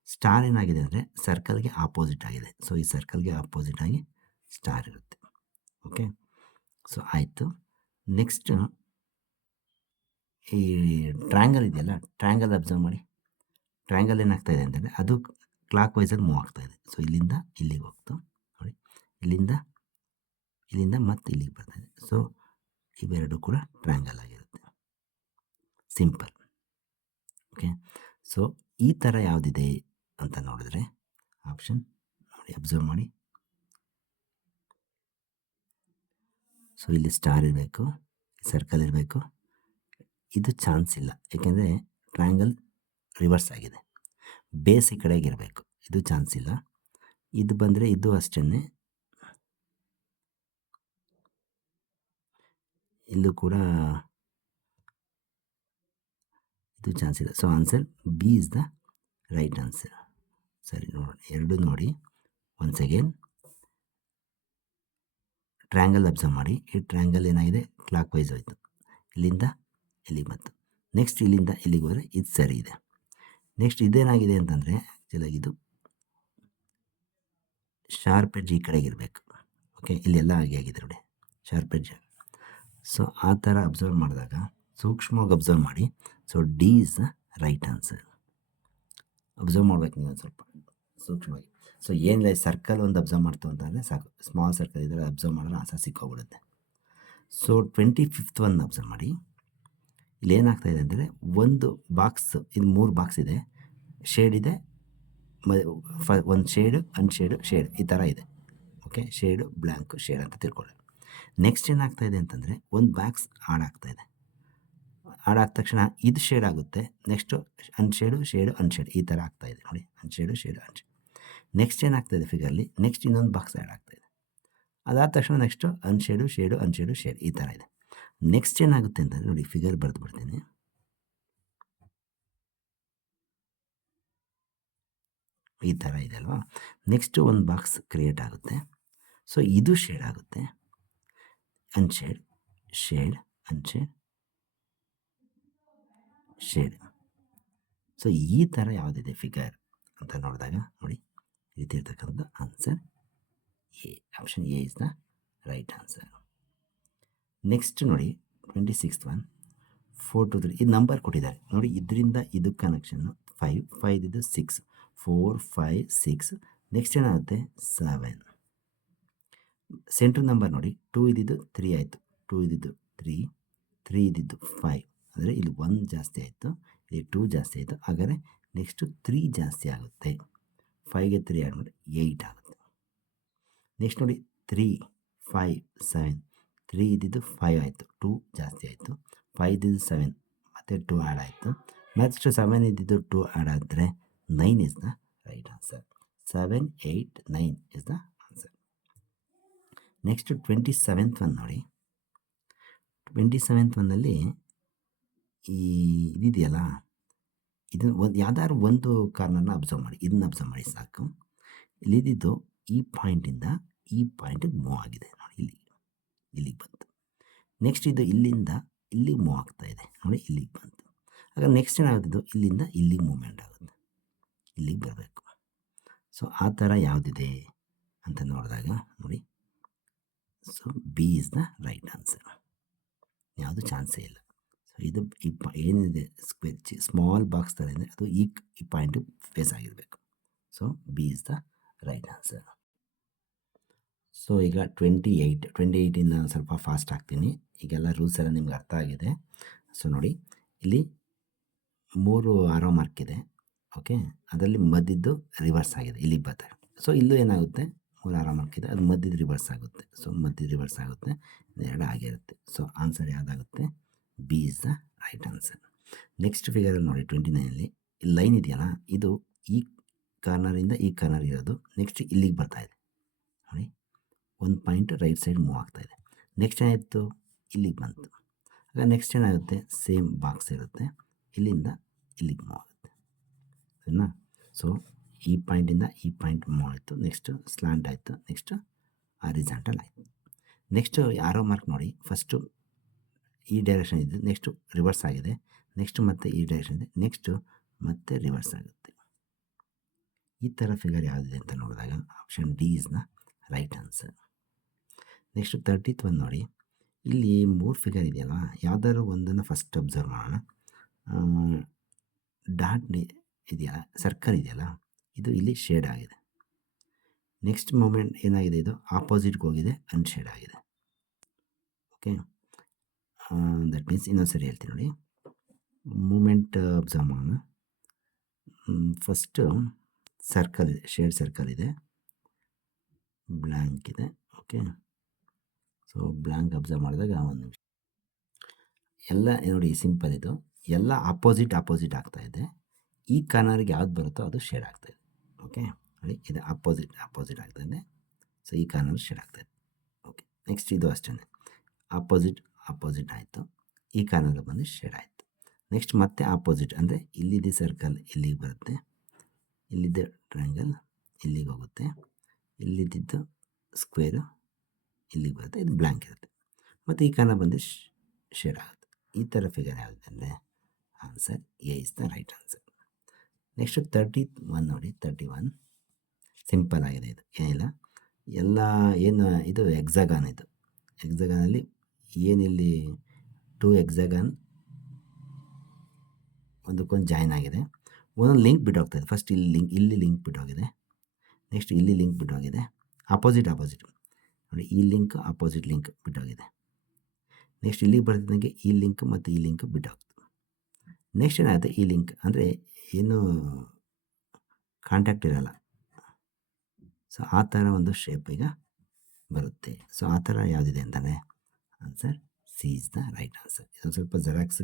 ಸ್ಟಾರ್ ಏನಾಗಿದೆ ಅಂದರೆ ಸರ್ಕಲ್ಗೆ ಆಪೋಸಿಟ್ ಆಗಿದೆ. ಸೊ ಈ ಸರ್ಕಲ್ಗೆ ಆಪೋಸಿಟ್ ಆಗಿ ಸ್ಟಾರ್ ಇರುತ್ತೆ. ಓಕೆ, ಸೊ ಆಯಿತು. ನೆಕ್ಸ್ಟ್ ಈ ಟ್ರ್ಯಾಂಗಲ್ ಇದೆಯಲ್ಲ, ಟ್ರ್ಯಾಂಗಲ್ ಅಬ್ಸರ್ವ್ ಮಾಡಿ. ಟ್ರ್ಯಾಂಗಲ್ ಏನಾಗ್ತಾ ಇದೆ ಅಂತಂದರೆ ಅದು ಕ್ಲಾಕ್ ವೈಸಲ್ಲಿ ಮೂವ್ ಆಗ್ತಾ ಇದೆ. ಸೊ ಇಲ್ಲಿಂದ ಇಲ್ಲಿಗೆ ಹೋಗ್ತು ನೋಡಿ, ಇಲ್ಲಿಂದ ಮತ್ತೆ ಇಲ್ಲಿಗೆ ಬರ್ತಾ ಇದೆ. ಸೊ ಇವೆರಡು ಕೂಡ ಟ್ರ್ಯಾಂಗಲ್ ಆಗಿರುತ್ತೆ. ಸಿಂಪಲ್. ಓಕೆ, ಸೊ ಈ ಥರ ಯಾವುದಿದೆ ಅಂತ ನೋಡಿದ್ರೆ ಆಪ್ಷನ್ ನೋಡಿ, ಅಬ್ಸರ್ವ್ ಮಾಡಿ. ಸೊ ಇಲ್ಲಿ ಸ್ಟಾರ್ ಇರಬೇಕು, ಸರ್ಕಲ್ ಇರಬೇಕು. ಇದು ಚಾನ್ಸ್ ಇಲ್ಲ, ಏಕೆಂದರೆ ಟ್ರ್ಯಾಂಗಲ್ ರಿವರ್ಸ್ ಆಗಿದೆ. ಬೇಸ್ ಈ ಕಡೆಗೆ ಇರಬೇಕು, ಇದು ಚಾನ್ಸ್ ಇಲ್ಲ. ಇದು ಬಂದರೆ ಇದು ಅಷ್ಟೇ, ಇಲ್ಲೂ ಕೂಡ ಇದು ಚಾನ್ಸ್ ಇಲ್ಲ. So answer B is the right answer. ಸರಿ, ನೋಡಿ ಎರಡು ನೋಡಿ. ಒನ್ಸ್ ಅಗೇನ್ ಟ್ರ್ಯಾಂಗಲ್ ಅಬ್ಸರ್ವ್ ಮಾಡಿ. ಈ ಟ್ರ್ಯಾಂಗಲ್ ಏನಾಗಿದೆ, ಕ್ಲಾಕ್ ವೈಸ್ ಹೋಯಿತು, ಇಲ್ಲಿಂದ ಇಲ್ಲಿಗೆ ಬಂತು. ನೆಕ್ಸ್ಟ್ ಇಲ್ಲಿಂದ ಇಲ್ಲಿಗೆ ಹೋದರೆ ಇದು ಸರಿ ಇದೆ. ನೆಕ್ಸ್ಟ್ ಇದೇನಾಗಿದೆ ಅಂತಂದರೆ ಆ್ಯಕ್ಚುಲಾಗಿ ಇದು ಶಾರ್ಪ್ ಎಡ್ಜ್ ಈ ಕಡೆಗೆ ಇರಬೇಕು. ಓಕೆ, ಇಲ್ಲೆಲ್ಲ ಆಗಿದೆ ನೋಡಿ, ಶಾರ್ಪ್ ಎಡ್ಜ್. ಸೊ ಆ ಥರ ಅಬ್ಸರ್ವ್ ಮಾಡಿದಾಗ ಸೂಕ್ಷ್ಮವಾಗಿ ಅಬ್ಸರ್ವ್ ಮಾಡಿ. So D is the right answer. Observe ಮಾಡ್ಬೇಕು ನೀವು ಒಂದು ಸ್ವಲ್ಪ ಸೂಕ್ಷ್ಮವಾಗಿ. ಸೊ ಏನಿಲ್ಲ, ಸರ್ಕಲ್ ಒಂದು ಅಬ್ಸರ್ವ್ ಮಾಡ್ತು ಅಂತಂದರೆ ಸಾಕು, ಸ್ಮಾಲ್ ಸರ್ಕಲ್ ಇದ್ದರೆ ಅಬ್ಸರ್ವ್ ಮಾಡಿದ್ರೆ ಆನ್ಸರ್ ಸಿಕ್ಕೋಗ್ಬಿಡುತ್ತೆ. ಸೊ 25th ಒನ್ ಅಬ್ಸರ್ವ್ ಮಾಡಿ. ಇಲ್ಲಿ ಏನಾಗ್ತಾಯಿದೆ ಅಂದರೆ ಒಂದು ಬಾಕ್ಸ್, ಇದು 3 ಬಾಕ್ಸ್ ಇದೆ, ಶೇಡ್ ಇದೆ, ಒಂದು ಶೇಡು, ಅನ್ಶೇಡು, ಶೇಡ್ ಈ ಥರ ಇದೆ. ಓಕೆ, ಶೇಡು, ಬ್ಲ್ಯಾಂಕ್, ಶೇಡ್ ಅಂತ ತಿಳ್ಕೊಳ್ಳಿ. ನೆಕ್ಸ್ಟ್ ಏನಾಗ್ತಾಯಿದೆ ಅಂತಂದರೆ ಒಂದು ಬಾಕ್ಸ್ ಆಡಾಗ್ತಾಯಿದೆ. ಆಡಾದ ತಕ್ಷಣ ಇದು ಶೇಡ್ ಆಗುತ್ತೆ, ನೆಕ್ಸ್ಟು ಅನ್ಶೇಡು, ಶೇಡು, ಅನ್ಶೇಡ್ ಈ ಥರ ಆಗ್ತಾಯಿದೆ ನೋಡಿ, ಅನ್ಶೇಡು, ಶೇಡು, ಅನ್ಶೇಡ್. ನೆಕ್ಸ್ಟ್ ಏನಾಗ್ತಾಯಿದೆ ಫಿಗರ್ಲಿ, ನೆಕ್ಸ್ಟ್ ಇನ್ನೊಂದು ಬಾಕ್ಸ್ ಆ್ಯಡ್ ಆಗ್ತಾಯಿದೆ. ಅದಾದ ತಕ್ಷಣ ನೆಕ್ಸ್ಟು ಅನ್ಶೇಡು, ಶೇಡು, ಅನ್ಶೇಡು, ಶೇಡ್ ಈ ಥರ ಇದೆ. ನೆಕ್ಸ್ಟ್ ಏನಾಗುತ್ತೆ ಅಂತಂದರೆ ನೋಡಿ, ಫಿಗರ್ ಬರೆದು ಬಿಡ್ತೀನಿ. ಈ ಥರ ಇದೆ ಅಲ್ವಾ. ನೆಕ್ಸ್ಟು ಒಂದು ಬಾಕ್ಸ್ ಕ್ರಿಯೇಟ್ ಆಗುತ್ತೆ. ಸೊ ಇದು ಶೇಡ್ ಆಗುತ್ತೆ, ಅನ್ಶೇಡ್, ಶೇಡ್, ಅನ್ಶೇಡ್, ಶೇಡ್. ಸೊ ಈ ಥರ ಯಾವುದಿದೆ ಫಿಗರ್ ಅಂತ ನೋಡಿದಾಗ ನೋಡಿ, ಈ ರೀತಿ ಇರ್ತಕ್ಕಂಥ answer A. Option A is the right answer. Next ನೋಡಿ 26th ಒನ್, 4 2 3 ಇದು ನಂಬರ್ ಕೊಟ್ಟಿದ್ದಾರೆ ನೋಡಿ. ಇದರಿಂದ ಇದು ಕನೆಕ್ಷನ್ನು 5, 5 ಇದು 6, 4 5 6. ನೆಕ್ಸ್ಟ್ ಏನಾಗುತ್ತೆ 7. ಸೆಂಟ್ರ್ ನಂಬರ್ ನೋಡಿ, 2 ಇದ್ದಿದ್ದು 3 ಆಯಿತು, 2 ಇದ್ದಿದ್ದು 3, 3 ಇದ್ದಿದ್ದು 5. ಅಂದರೆ ಇಲ್ಲಿ 1 ಜಾಸ್ತಿ ಆಯಿತು, ಇಲ್ಲಿ 2 ಜಾಸ್ತಿ ಆಯಿತು. ಹಾಗಾದರೆ ನೆಕ್ಸ್ಟು 3 ಜಾಸ್ತಿ ಆಗುತ್ತೆ. 5ಗೆ 3 ಆ್ಯಡ್ ಮಾಡಿ 8 ಆಗುತ್ತೆ. ನೆಕ್ಸ್ಟ್ ನೋಡಿ 3 5 7, 3 ಇದ್ದಿದ್ದು 5 ಆಯಿತು, 2 ಜಾಸ್ತಿ ಆಯಿತು. 5 ಇದ್ದಿದ್ದು 7, ಮತ್ತು 2 ಆ್ಯಡ್ ಆಯಿತು. ನೆಕ್ಸ್ಟ್ 7 ಇದ್ದಿದ್ದು 2 ಆ್ಯಡ್ ಆದರೆ 9 is the right answer. 7 8 9 is the answer. Next 27th one ನೋಡಿ. 27th ಒನ್ನಲ್ಲಿ ಈ ಇದಿದೆಯಲ್ಲ, ಇದು ಒಂದು ಯಾವ್ದಾದ್ರು ಒಂದು ಕಾರ್ನರ್ನ ಅಬ್ಸರ್ವ್ ಮಾಡಿ, ಇದನ್ನ ಅಬ್ಸರ್ವ್ ಮಾಡಿ ಸಾಕು. ಇಲ್ಲಿದ್ದು ಈ ಪಾಯಿಂಟಿಂದ ಈ ಪಾಯಿಂಟಿಗೆ ಮೂವ್ ಆಗಿದೆ ನೋಡಿ, ಇಲ್ಲಿಗೆ ಬಂತು. ನೆಕ್ಸ್ಟ್ ಇದು ಇಲ್ಲಿಂದ ಇಲ್ಲಿಗೆ ಮೂವ್ ಆಗ್ತಾ ಇದೆ ನೋಡಿ, ಇಲ್ಲಿಗೆ ಬಂತು. ಆಗ ನೆಕ್ಸ್ಟ್ ಏನಾಗುತ್ತಿದ್ದು ಇಲ್ಲಿಂದ ಇಲ್ಲಿಗೆ ಮೂವ್ಮೆಂಟ್ ಆಗುತ್ತೆ, ಇಲ್ಲಿಗೆ ಬರಬೇಕು. ಸೊ ಆ ಥರ ಯಾವುದಿದೆ ಅಂತ ನೋಡಿದಾಗ ನೋಡಿ, so B is the right answer. ಯಾವುದು ಚಾನ್ಸೇ ಇಲ್ಲ. ಸೊ ಇದು ಏನಿದೆ ಸ್ಮಾಲ್ ಬಾಕ್ಸ್ ಥರ ಇದೆ, ಅದು ಈ ಪಾಯಿಂಟು ಫೇಸ್ ಆಗಿರಬೇಕು. So B is the right answer. So ಈಗ 28ಇಂದ ಸ್ವಲ್ಪ ಫಾಸ್ಟ್ ಆಗ್ತೀನಿ. ಈಗೆಲ್ಲ ರೂಲ್ಸ್ ಎಲ್ಲ ನಿಮ್ಗೆ ಅರ್ಥ ಆಗಿದೆ. ಸೊ ನೋಡಿ, ಇಲ್ಲಿ 3 ಆರೋ ಮಾರ್ಕ್ ಇದೆ. ಓಕೆ, ಅದರಲ್ಲಿ ಮಧ್ಯದ್ದು ರಿವರ್ಸ್ ಆಗಿದೆ, ಇಲ್ಲಿಗೆ ಬರ್ತಾರೆ. ಸೊ ಇಲ್ಲೂ ಏನಾಗುತ್ತೆ, 3 ಆರೋ ಮಾರ್ಕ್ ಇದೆ, ಅದು ಮಧ್ಯದ ರಿವರ್ಸ್ ಆಗುತ್ತೆ. ಸೊ ಮಧ್ಯದ ರಿವರ್ಸ್ ಆಗುತ್ತೆ, 2 ಆಗಿರುತ್ತೆ. ಸೊ ಆನ್ಸರ್ ಯಾವುದಾಗುತ್ತೆ, B is the right answer. Next ಫಿಗರಲ್ಲಿ ನೋಡಿ 29ನಲ್ಲಿ ಈ ಲೈನ್ ಇದೆಯಲ್ಲ, ಇದು ಈ ಕಾರ್ನರಿಂದ ಈ ಕಾರ್ನರ್ ಇರೋದು. ನೆಕ್ಸ್ಟ್ ಇಲ್ಲಿಗೆ ಬರ್ತಾ ಇದೆ ನೋಡಿ, ಒಂದು ಪಾಯಿಂಟ್ ರೈಟ್ ಸೈಡ್ ಮೂವ್ ಆಗ್ತಾಯಿದೆ. ನೆಕ್ಸ್ಟ್ ಏನಾಯಿತು, ಇಲ್ಲಿಗೆ ಬಂತು. ಆಗ ನೆಕ್ಸ್ಟ್ ಏನಾಗುತ್ತೆ, ಸೇಮ್ ಬಾಕ್ಸ್ ಇರುತ್ತೆ, ಇಲ್ಲಿಂದ ಇಲ್ಲಿಗೆ ಮೂವ್ ಆಗುತ್ತೆ, ಸರಿನಾ. ಸೊ ಈ ಪಾಯಿಂಟಿಂದ ಈ ಪಾಯಿಂಟ್ ಮೂವ್ ಆಯಿತು, ನೆಕ್ಸ್ಟು ಸ್ಲ್ಯಾಂಟ್ ಆಯಿತು, ನೆಕ್ಸ್ಟು ಹಾರಿಜಾಂಟಲ್ ಆಯಿತು. ನೆಕ್ಸ್ಟು ಆರೋ ಮಾರ್ಕ್ ನೋಡಿ, ಫಸ್ಟು ಈ ಡೈರೆಕ್ಷನ್ ಇದ್ದು ನೆಕ್ಸ್ಟು ರಿವರ್ಸ್ ಆಗಿದೆ, ನೆಕ್ಸ್ಟ್ ಮತ್ತೆ ಈ ಡೈರೆಕ್ಷನ್ ಇದೆ, ನೆಕ್ಸ್ಟು ಮತ್ತೆ ರಿವರ್ಸ್ ಆಗುತ್ತೆ. ಈ ಥರ ಫಿಗರ್ ಯಾವುದಿದೆ ಅಂತ ನೋಡಿದಾಗ option D is the right answer. Next 30th one ನೋಡಿ. ಇಲ್ಲಿ 3 ಫಿಗರ್ ಇದೆಯಲ್ವಾ, ಯಾವುದಾದ್ರು ಒಂದನ್ನು ಫಸ್ಟ್ ಅಬ್ಸರ್ವ್ ಮಾಡೋಣ. ಡಾಟ್ ಇದೆಯಲ್ಲ, ಸರ್ಕಲ್ ಇದೆಯಲ್ಲ, ಇದು ಇಲ್ಲಿ ಶೇಡ್ ಆಗಿದೆ. ನೆಕ್ಸ್ಟ್ ಮೂಮೆಂಟ್ ಏನಾಗಿದೆ, ಇದು ಆಪೋಸಿಟ್ಗೆ ಹೋಗಿದೆ, ಅನ್ಶೇಡ್ ಆಗಿದೆ. ಓಕೆ, ದಟ್ ಮೀನ್ಸ್ ಇನ್ನೊಂದು ಸರಿ ಹೇಳ್ತೀನಿ ನೋಡಿ. ಮೂಮೆಂಟ್ ಅಬ್ಸರ್ವ್ ಮಾಡೋಣ. ಫಸ್ಟು ಸರ್ಕಲ್ ಇದೆ, ಶೇಡ್ ಸರ್ಕಲ್ ಇದೆ, ಬ್ಲ್ಯಾಂಕ್ ಇದೆ. ಓಕೆ, ಸೊ ಬ್ಲ್ಯಾಂಕ್ ಅಬ್ಸರ್ವ್ ಮಾಡಿದಾಗ ಒಂದು ನಿಮಿಷ ಎಲ್ಲ ನೋಡಿ, ಸಿಂಪಲ್ ಇದು, ಎಲ್ಲ ಆಪೋಸಿಟ್ ಆಗ್ತಾ ಇದೆ. ಈ ಕಾರ್ನರ್ಗೆ ಯಾವ್ದು ಬರುತ್ತೋ ಅದು ಶೇಡ್ ಆಗ್ತಾಯಿದೆ. ಓಕೆ ನೋಡಿ, ಇದು ಆಪೋಸಿಟ್ ಆಗ್ತಾಯಿದೆ. ಸೊ ಈ ಕಾರ್ನರ್ ಶೇಡ್ ಆಗ್ತಾಯಿದೆ. ಓಕೆ, ನೆಕ್ಸ್ಟ್ ಇದು ಅಷ್ಟೇ, ಆಪೋಸಿಟ್ ಆಯಿತು, ಈ ಕಾರ್ನರ್ ಬಂದು ಶೇಡ್ ಆಯಿತು. ನೆಕ್ಸ್ಟ್ ಮತ್ತೆ ಆಪೋಸಿಟ್ ಅಂದರೆ ಇಲ್ಲಿದೆ ಸರ್ಕಲ್, ಇಲ್ಲಿಗೆ ಬರುತ್ತೆ, ಇಲ್ಲಿದ್ದ ಟ್ರಯಾಂಗಲ್ ಇಲ್ಲಿಗೆ ಹೋಗುತ್ತೆ, ಇಲ್ಲಿದ್ದು ಸ್ಕ್ವೇರು ಇಲ್ಲಿಗೆ ಬರುತ್ತೆ, ಇದು ಬ್ಲ್ಯಾಂಕ್ ಇರುತ್ತೆ, ಮತ್ತು ಈ ಕಾರ್ನರ್ ಬಂದು ಶೇಡ್ ಆಗುತ್ತೆ. ಈ ಥರ ಫಿಗರ್ ಯಾವುದು ಅಂದರೆ answer A is the right answer. Next 31 ನೋಡಿ. 31 ಸಿಂಪಲ್ ಆಗಿದೆ, ಇದು ಏನಿಲ್ಲ, ಎಲ್ಲ ಏನು ಇದು ಎಕ್ಸಾಗಾನ್, ಇದು ಎಕ್ಸಾಗಾನಲ್ಲಿ ಏನಿಲ್ಲಿ 2 ಎಕ್ಸಾಗಾನ್ ಒಂದಕ್ಕೊಂದು ಜಾಯ್ನ್ ಆಗಿದೆ, ಒಂದೊಂದು ಲಿಂಕ್ ಬಿಟ್ಟೋಗ್ತಾಯಿದೆ. ಫಸ್ಟ್ ಇಲ್ಲಿ ಲಿಂಕ್ ಬಿಟ್ಟೋಗಿದೆ, ನೆಕ್ಸ್ಟ್ ಇಲ್ಲಿ ಲಿಂಕ್ ಬಿಟ್ಟೋಗಿದೆ, ಆಪೋಸಿಟ್ ನೋಡಿ, ಈ ಲಿಂಕ್ ಆಪೋಸಿಟ್ ಲಿಂಕ್ ಬಿಟ್ಟೋಗಿದೆ. ನೆಕ್ಸ್ಟ್ ಇಲ್ಲಿಗೆ ಬರ್ತಿದ್ದಂಗೆ ಈ ಲಿಂಕ್ ಮತ್ತು ಈ ಲಿಂಕ್ ಬಿಟ್ಟೋಗ್ತದೆ. ನೆಕ್ಸ್ಟ್ ಏನಾಗುತ್ತೆ, ಈ ಲಿಂಕ್ ಅಂದರೆ ಏನು ಕಾಂಟ್ಯಾಕ್ಟ್ ಇರಲ್ಲ. ಸೊ ಆ ಥರ ಒಂದು ಶೇಪ್ ಈಗ ಬರುತ್ತೆ. ಸೊ ಆ ಥರ ಯಾವುದಿದೆ ಅಂತಂದರೆ answer C is the right answer. ಇದೊಂದು ಸ್ವಲ್ಪ ಜೆರಾಕ್ಸ್,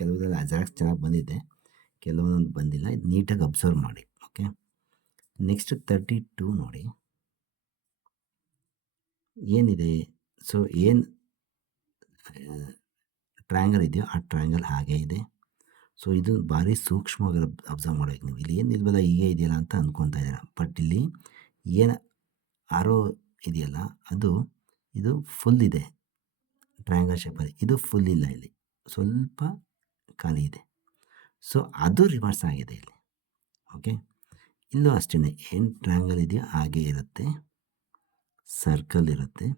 ಕೆಲವುದೆಲ್ಲ ಜೆರಾಕ್ಸ್ ಚೆನ್ನಾಗಿ ಬಂದಿದೆ, ಕೆಲವೊಂದು ಬಂದಿಲ್ಲ. ಇದು ನೀಟಾಗಿ ಅಬ್ಸರ್ವ್ ಮಾಡಿ. ಓಕೆ, ನೆಕ್ಸ್ಟ್ 32 ನೋಡಿ. ಏನಿದೆ, ಸೊ ಏನು ಟ್ರಯಾಂಗಲ್ ಇದೆಯೋ ಆ ಟ್ರಯಾಂಗಲ್ ಹಾಗೇ ಇದೆ. ಸೊ ಇದು ಭಾರಿ ಸೂಕ್ಷ್ಮವಾಗಿ ಅಬ್ಸರ್ವ್ ಮಾಡಬೇಕು ನೀವು. ಇಲ್ಲಿ ಏನು ಇಲ್ವಲ್ಲ, ಹೀಗೆ ಇದೆಯಲ್ಲ ಅಂತ ಅಂದ್ಕೊತಾ ಇದ್ದೀರ, ಬಟ್ ಇಲ್ಲಿ ಏನು ಆರೋ ಇದೆಯಲ್ಲ, ಇದು ಫುಲ್ ಇದೆ, ಟ್ರಯಾಂಗಲ್ ಶೇಪಲ್ಲಿ. ಇದು ಫುಲ್ ಇಲ್ಲ, ಇಲ್ಲಿ ಸ್ವಲ್ಪ ಖಾಲಿ ಇದೆ. ಸೊ ಅದು ರಿವರ್ಸ್ ಆಗಿದೆ ಇಲ್ಲಿ. ಓಕೆ, ಇಲ್ಲೂ ಅಷ್ಟೇ, ಏನು ಟ್ರಯಾಂಗಲ್ ಇದೆಯೋ ಹಾಗೆ ಇರುತ್ತೆ, ಸರ್ಕಲ್ ಇರುತ್ತೆ,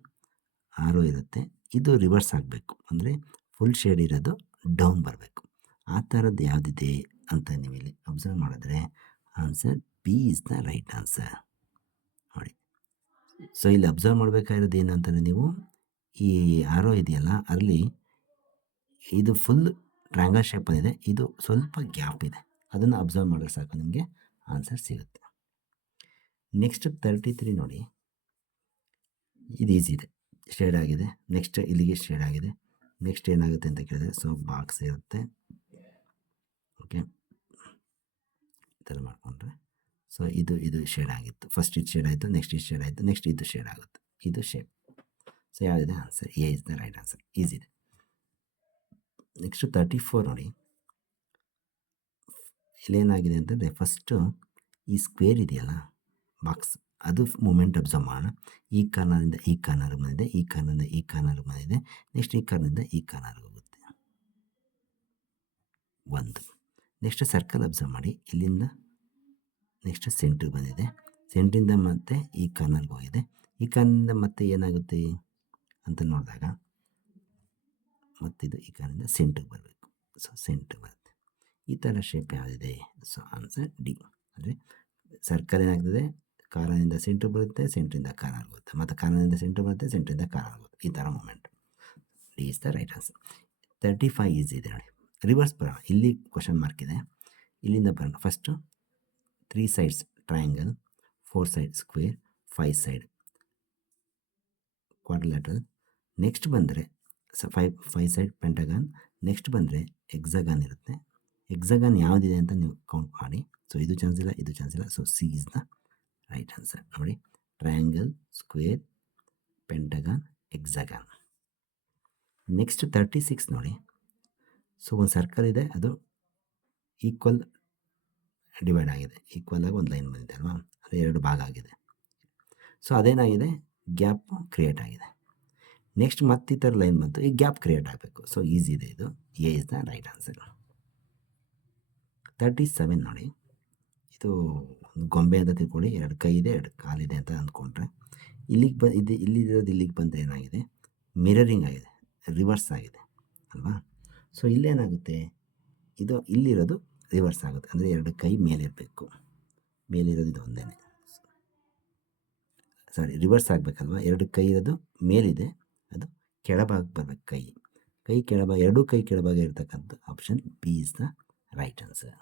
ಆರೋ ಇರುತ್ತೆ. ಇದು ರಿವರ್ಸ್ ಆಗಬೇಕು ಅಂದರೆ ಫುಲ್ ಶೇಡ್ ಇರೋದು ಡೌನ್ ಬರಬೇಕು. ಆ ಥರದ್ದು ಯಾವುದಿದೆ ಅಂತ ನೀವು ಇಲ್ಲಿ ಅಬ್ಸರ್ವ್ ಮಾಡಿದ್ರೆ answer B is the right answer ನೋಡಿ. ಸೊ ಇಲ್ಲಿ ಅಬ್ಸರ್ವ್ ಮಾಡಬೇಕಾಗಿರೋದು ಏನು ಅಂತಂದರೆ, ನೀವು ಈ ಆರೋ ಇದೆಯಲ್ಲ, ಅಲ್ಲಿ ಇದು ಫುಲ್ ಟ್ರಯಾಂಗಲ್ ಶೇಪಲ್ಲಿದೆ, ಇದು ಸ್ವಲ್ಪ ಗ್ಯಾಪ್ ಇದೆ, ಅದನ್ನು ಅಬ್ಸರ್ವ್ ಮಾಡಿದ್ರೆ ಸಾಕು, ನಿಮಗೆ ಆನ್ಸರ್ ಸಿಗುತ್ತೆ. ನೆಕ್ಸ್ಟ್ 33 ನೋಡಿ. ಇದು ಈಸಿ ಇದೆ, ಶೇಡ್ ಆಗಿದೆ, ನೆಕ್ಸ್ಟ್ ಇಲ್ಲಿಗೆ ಶೇಡ್ ಆಗಿದೆ. ನೆಕ್ಸ್ಟ್ ಏನಾಗುತ್ತೆ ಅಂತ ಕೇಳಿದ್ರೆ, ಸೊ ಬಾಕ್ಸ್ ಇರುತ್ತೆ. ಓಕೆ, ಈ ಥರ ಮಾಡಿಕೊಂಡ್ರೆ, ಸೊ ಇದು ಶೇಡ್ ಆಗಿತ್ತು, ಫಸ್ಟ್ ಇದು ಶೇಡ್ ಆಯಿತು, ನೆಕ್ಸ್ಟ್ ಇದು ಶೇಡ್ ಆಯಿತು, ನೆಕ್ಸ್ಟ್ ಇದು ಶೇಡ್ ಆಗುತ್ತೆ, ಇದು ಶೇಪ್. ಸೊ ಯಾವುದಿದೆ answer A is the right answer, easy ಇದೆ. ನೆಕ್ಸ್ಟ್ 34 ನೋಡಿ. ಇಲ್ಲೇನಾಗಿದೆ ಅಂತಂದರೆ, ಫಸ್ಟು ಈ ಸ್ಕ್ವೇರ್ ಇದೆಯಲ್ಲ ಬಾಕ್ಸ್, ಅದು ಮೂಮೆಂಟ್ ಅಬ್ಸರ್ವ್ ಮಾಡೋಣ. ಈ ಕಾರ್ನರಿಂದ ಈ ಕಾರ್ನರ್ಗೆ ಬಂದಿದೆ, ಈ ಕಾರ್ನರಿಂದ ಈ ಕಾರ್ನರ್ಗೆ ಬಂದಿದೆ, ನೆಕ್ಸ್ಟ್ ಈ ಕಾರ್ನರಿಂದ ಈ ಕಾರ್ನರ್ಗೆ ಹೋಗುತ್ತೆ, ಒಂದು. ನೆಕ್ಸ್ಟ್ ಸರ್ಕಲ್ ಅಬ್ಸರ್ವ್ ಮಾಡಿ, ಇಲ್ಲಿಂದ ನೆಕ್ಸ್ಟ್ ಸೆಂಟ್ರಿಗೆ ಬಂದಿದೆ, ಸೆಂಟ್ರಿಂದ ಮತ್ತೆ ಈ ಕಾರ್ನರ್ಗೆ ಹೋಗಿದೆ, ಈ ಕಾರ್ನರಿಂದ ಮತ್ತೆ ಏನಾಗುತ್ತೆ ಅಂತ ನೋಡಿದಾಗ ಮತ್ತಿದು ಈ ಕಾರ್ನರಿಂದ ಸೆಂಟ್ರಿಗೆ ಬರಬೇಕು. ಸೊ ಸೆಂಟ್ರಿಗೆ ಬರುತ್ತೆ. ಈ ಥರ ಶೇಪ್ ಯಾವುದಿದೆ, ಸೊ ಆನ್ಸರ್ ಡಿ. ಅಂದರೆ ಸರ್ಕಲ್ ಏನಾಗ್ತದೆ, ಕಾರ್ನರಿಂದ ಸೆಂಟ್ರಿಗೆ ಬರುತ್ತೆ, ಸೆಂಟ್ರಿಂದ ಕಾರ್ನರ್ಗೆ ಬರುತ್ತೆ, ಮತ್ತು ಕಾರ್ನರಿಂದ ಸೆಂಟ್ರ್ ಬರುತ್ತೆ, ಸೆಂಟ್ರಿಂದ ಕಾರ್ನರ್ಗೆ ಬರುತ್ತೆ. ಈ ಥರ movement, D is the right answer. 35 easy ಇದೆ ನೋಡಿ. ರಿವರ್ಸ್ ಬರೋಣ, ಇಲ್ಲಿ ಕ್ವಶನ್ ಮಾರ್ಕ್ ಇದೆ, ಇಲ್ಲಿಂದ ಬರೋಣ. First 3 sides triangle, 4 side square, 5 side quadrilateral. Next ಬಂದರೆ 5 ಸೈಡ್ ಪೆಂಟಗಾನ್. ನೆಕ್ಸ್ಟ್ ಬಂದರೆ ಎಕ್ಸಾಗಾನ್ ಇರುತ್ತೆ. ಎಕ್ಸಾಗಾನ್ ಯಾವುದಿದೆ ಅಂತ ನೀವು ಕೌಂಟ್ ಮಾಡಿ. ಸೊ ಇದು ಚಾನ್ಸ್ ಇಲ್ಲ, ಇದು ಚಾನ್ಸ್ ಇಲ್ಲ, so C is the right answer ನೋಡಿ. Triangle, square, pentagon, hexagon. Next 36 ನೋಡಿ. ಸೊ ಒಂದು ಸರ್ಕಲ್ ಇದೆ, ಅದು ಈಕ್ವಲ್ ಡಿವೈಡ್ ಆಗಿದೆ, ಈಕ್ವಲಾಗಿ ಒಂದು ಲೈನ್ ಬಂದಿದೆ ಅಲ್ವಾ, ಅದು 2 ಭಾಗ ಆಗಿದೆ. ಸೊ ಅದೇನಾಗಿದೆ, ಗ್ಯಾಪ್ ಕ್ರಿಯೇಟ್ ಆಗಿದೆ. ನೆಕ್ಸ್ಟ್ ಮತ್ತೆ ಈ ಥರ ಲೈನ್ ಬಂತು, ಈ ಗ್ಯಾಪ್ ಕ್ರಿಯೇಟ್ ಆಗಬೇಕು. ಸೊ ಈಸಿ ಇದೆ ಇದು. A is the right answer. 37 ನೋಡಿ, ಇದು ಒಂದು ಗೊಂಬೆ ಅಂತ ತಿಳ್ಕೊಳ್ಳಿ, 2 ಕೈ ಇದೆ 2 ಕಾಲಿದೆ ಅಂತ ಅಂದ್ಕೊಂಡ್ರೆ, ಇಲ್ಲಿರೋದು ಇಲ್ಲಿಗೆ ಬಂದರೆ ಏನಾಗಿದೆ, ಮಿರರಿಂಗ್ ಆಗಿದೆ, ರಿವರ್ಸ್ ಆಗಿದೆ ಅಲ್ವಾ. ಸೊ ಇಲ್ಲೇನಾಗುತ್ತೆ, ಇದು ಇಲ್ಲಿರೋದು ರಿವರ್ಸ್ ಆಗುತ್ತೆ, ಅಂದರೆ 2 ಕೈ ಮೇಲಿರಬೇಕು, ಮೇಲಿರೋದು ಇದು ಒಂದೇ, ಸಾರಿ ರಿವರ್ಸ್ ಆಗಬೇಕಲ್ವ. 2 ಕೈ ಇರೋದು ಮೇಲಿದೆ, ಅದು ಕೆಳಭಾಗಕ್ಕೆ ಬರಬೇಕು. ಕೈ ಕೆಳಭಾಗ, 2 ಕೈ ಕೆಳಭಾಗ ಇರ್ತಕ್ಕಂಥ option B is the right answer.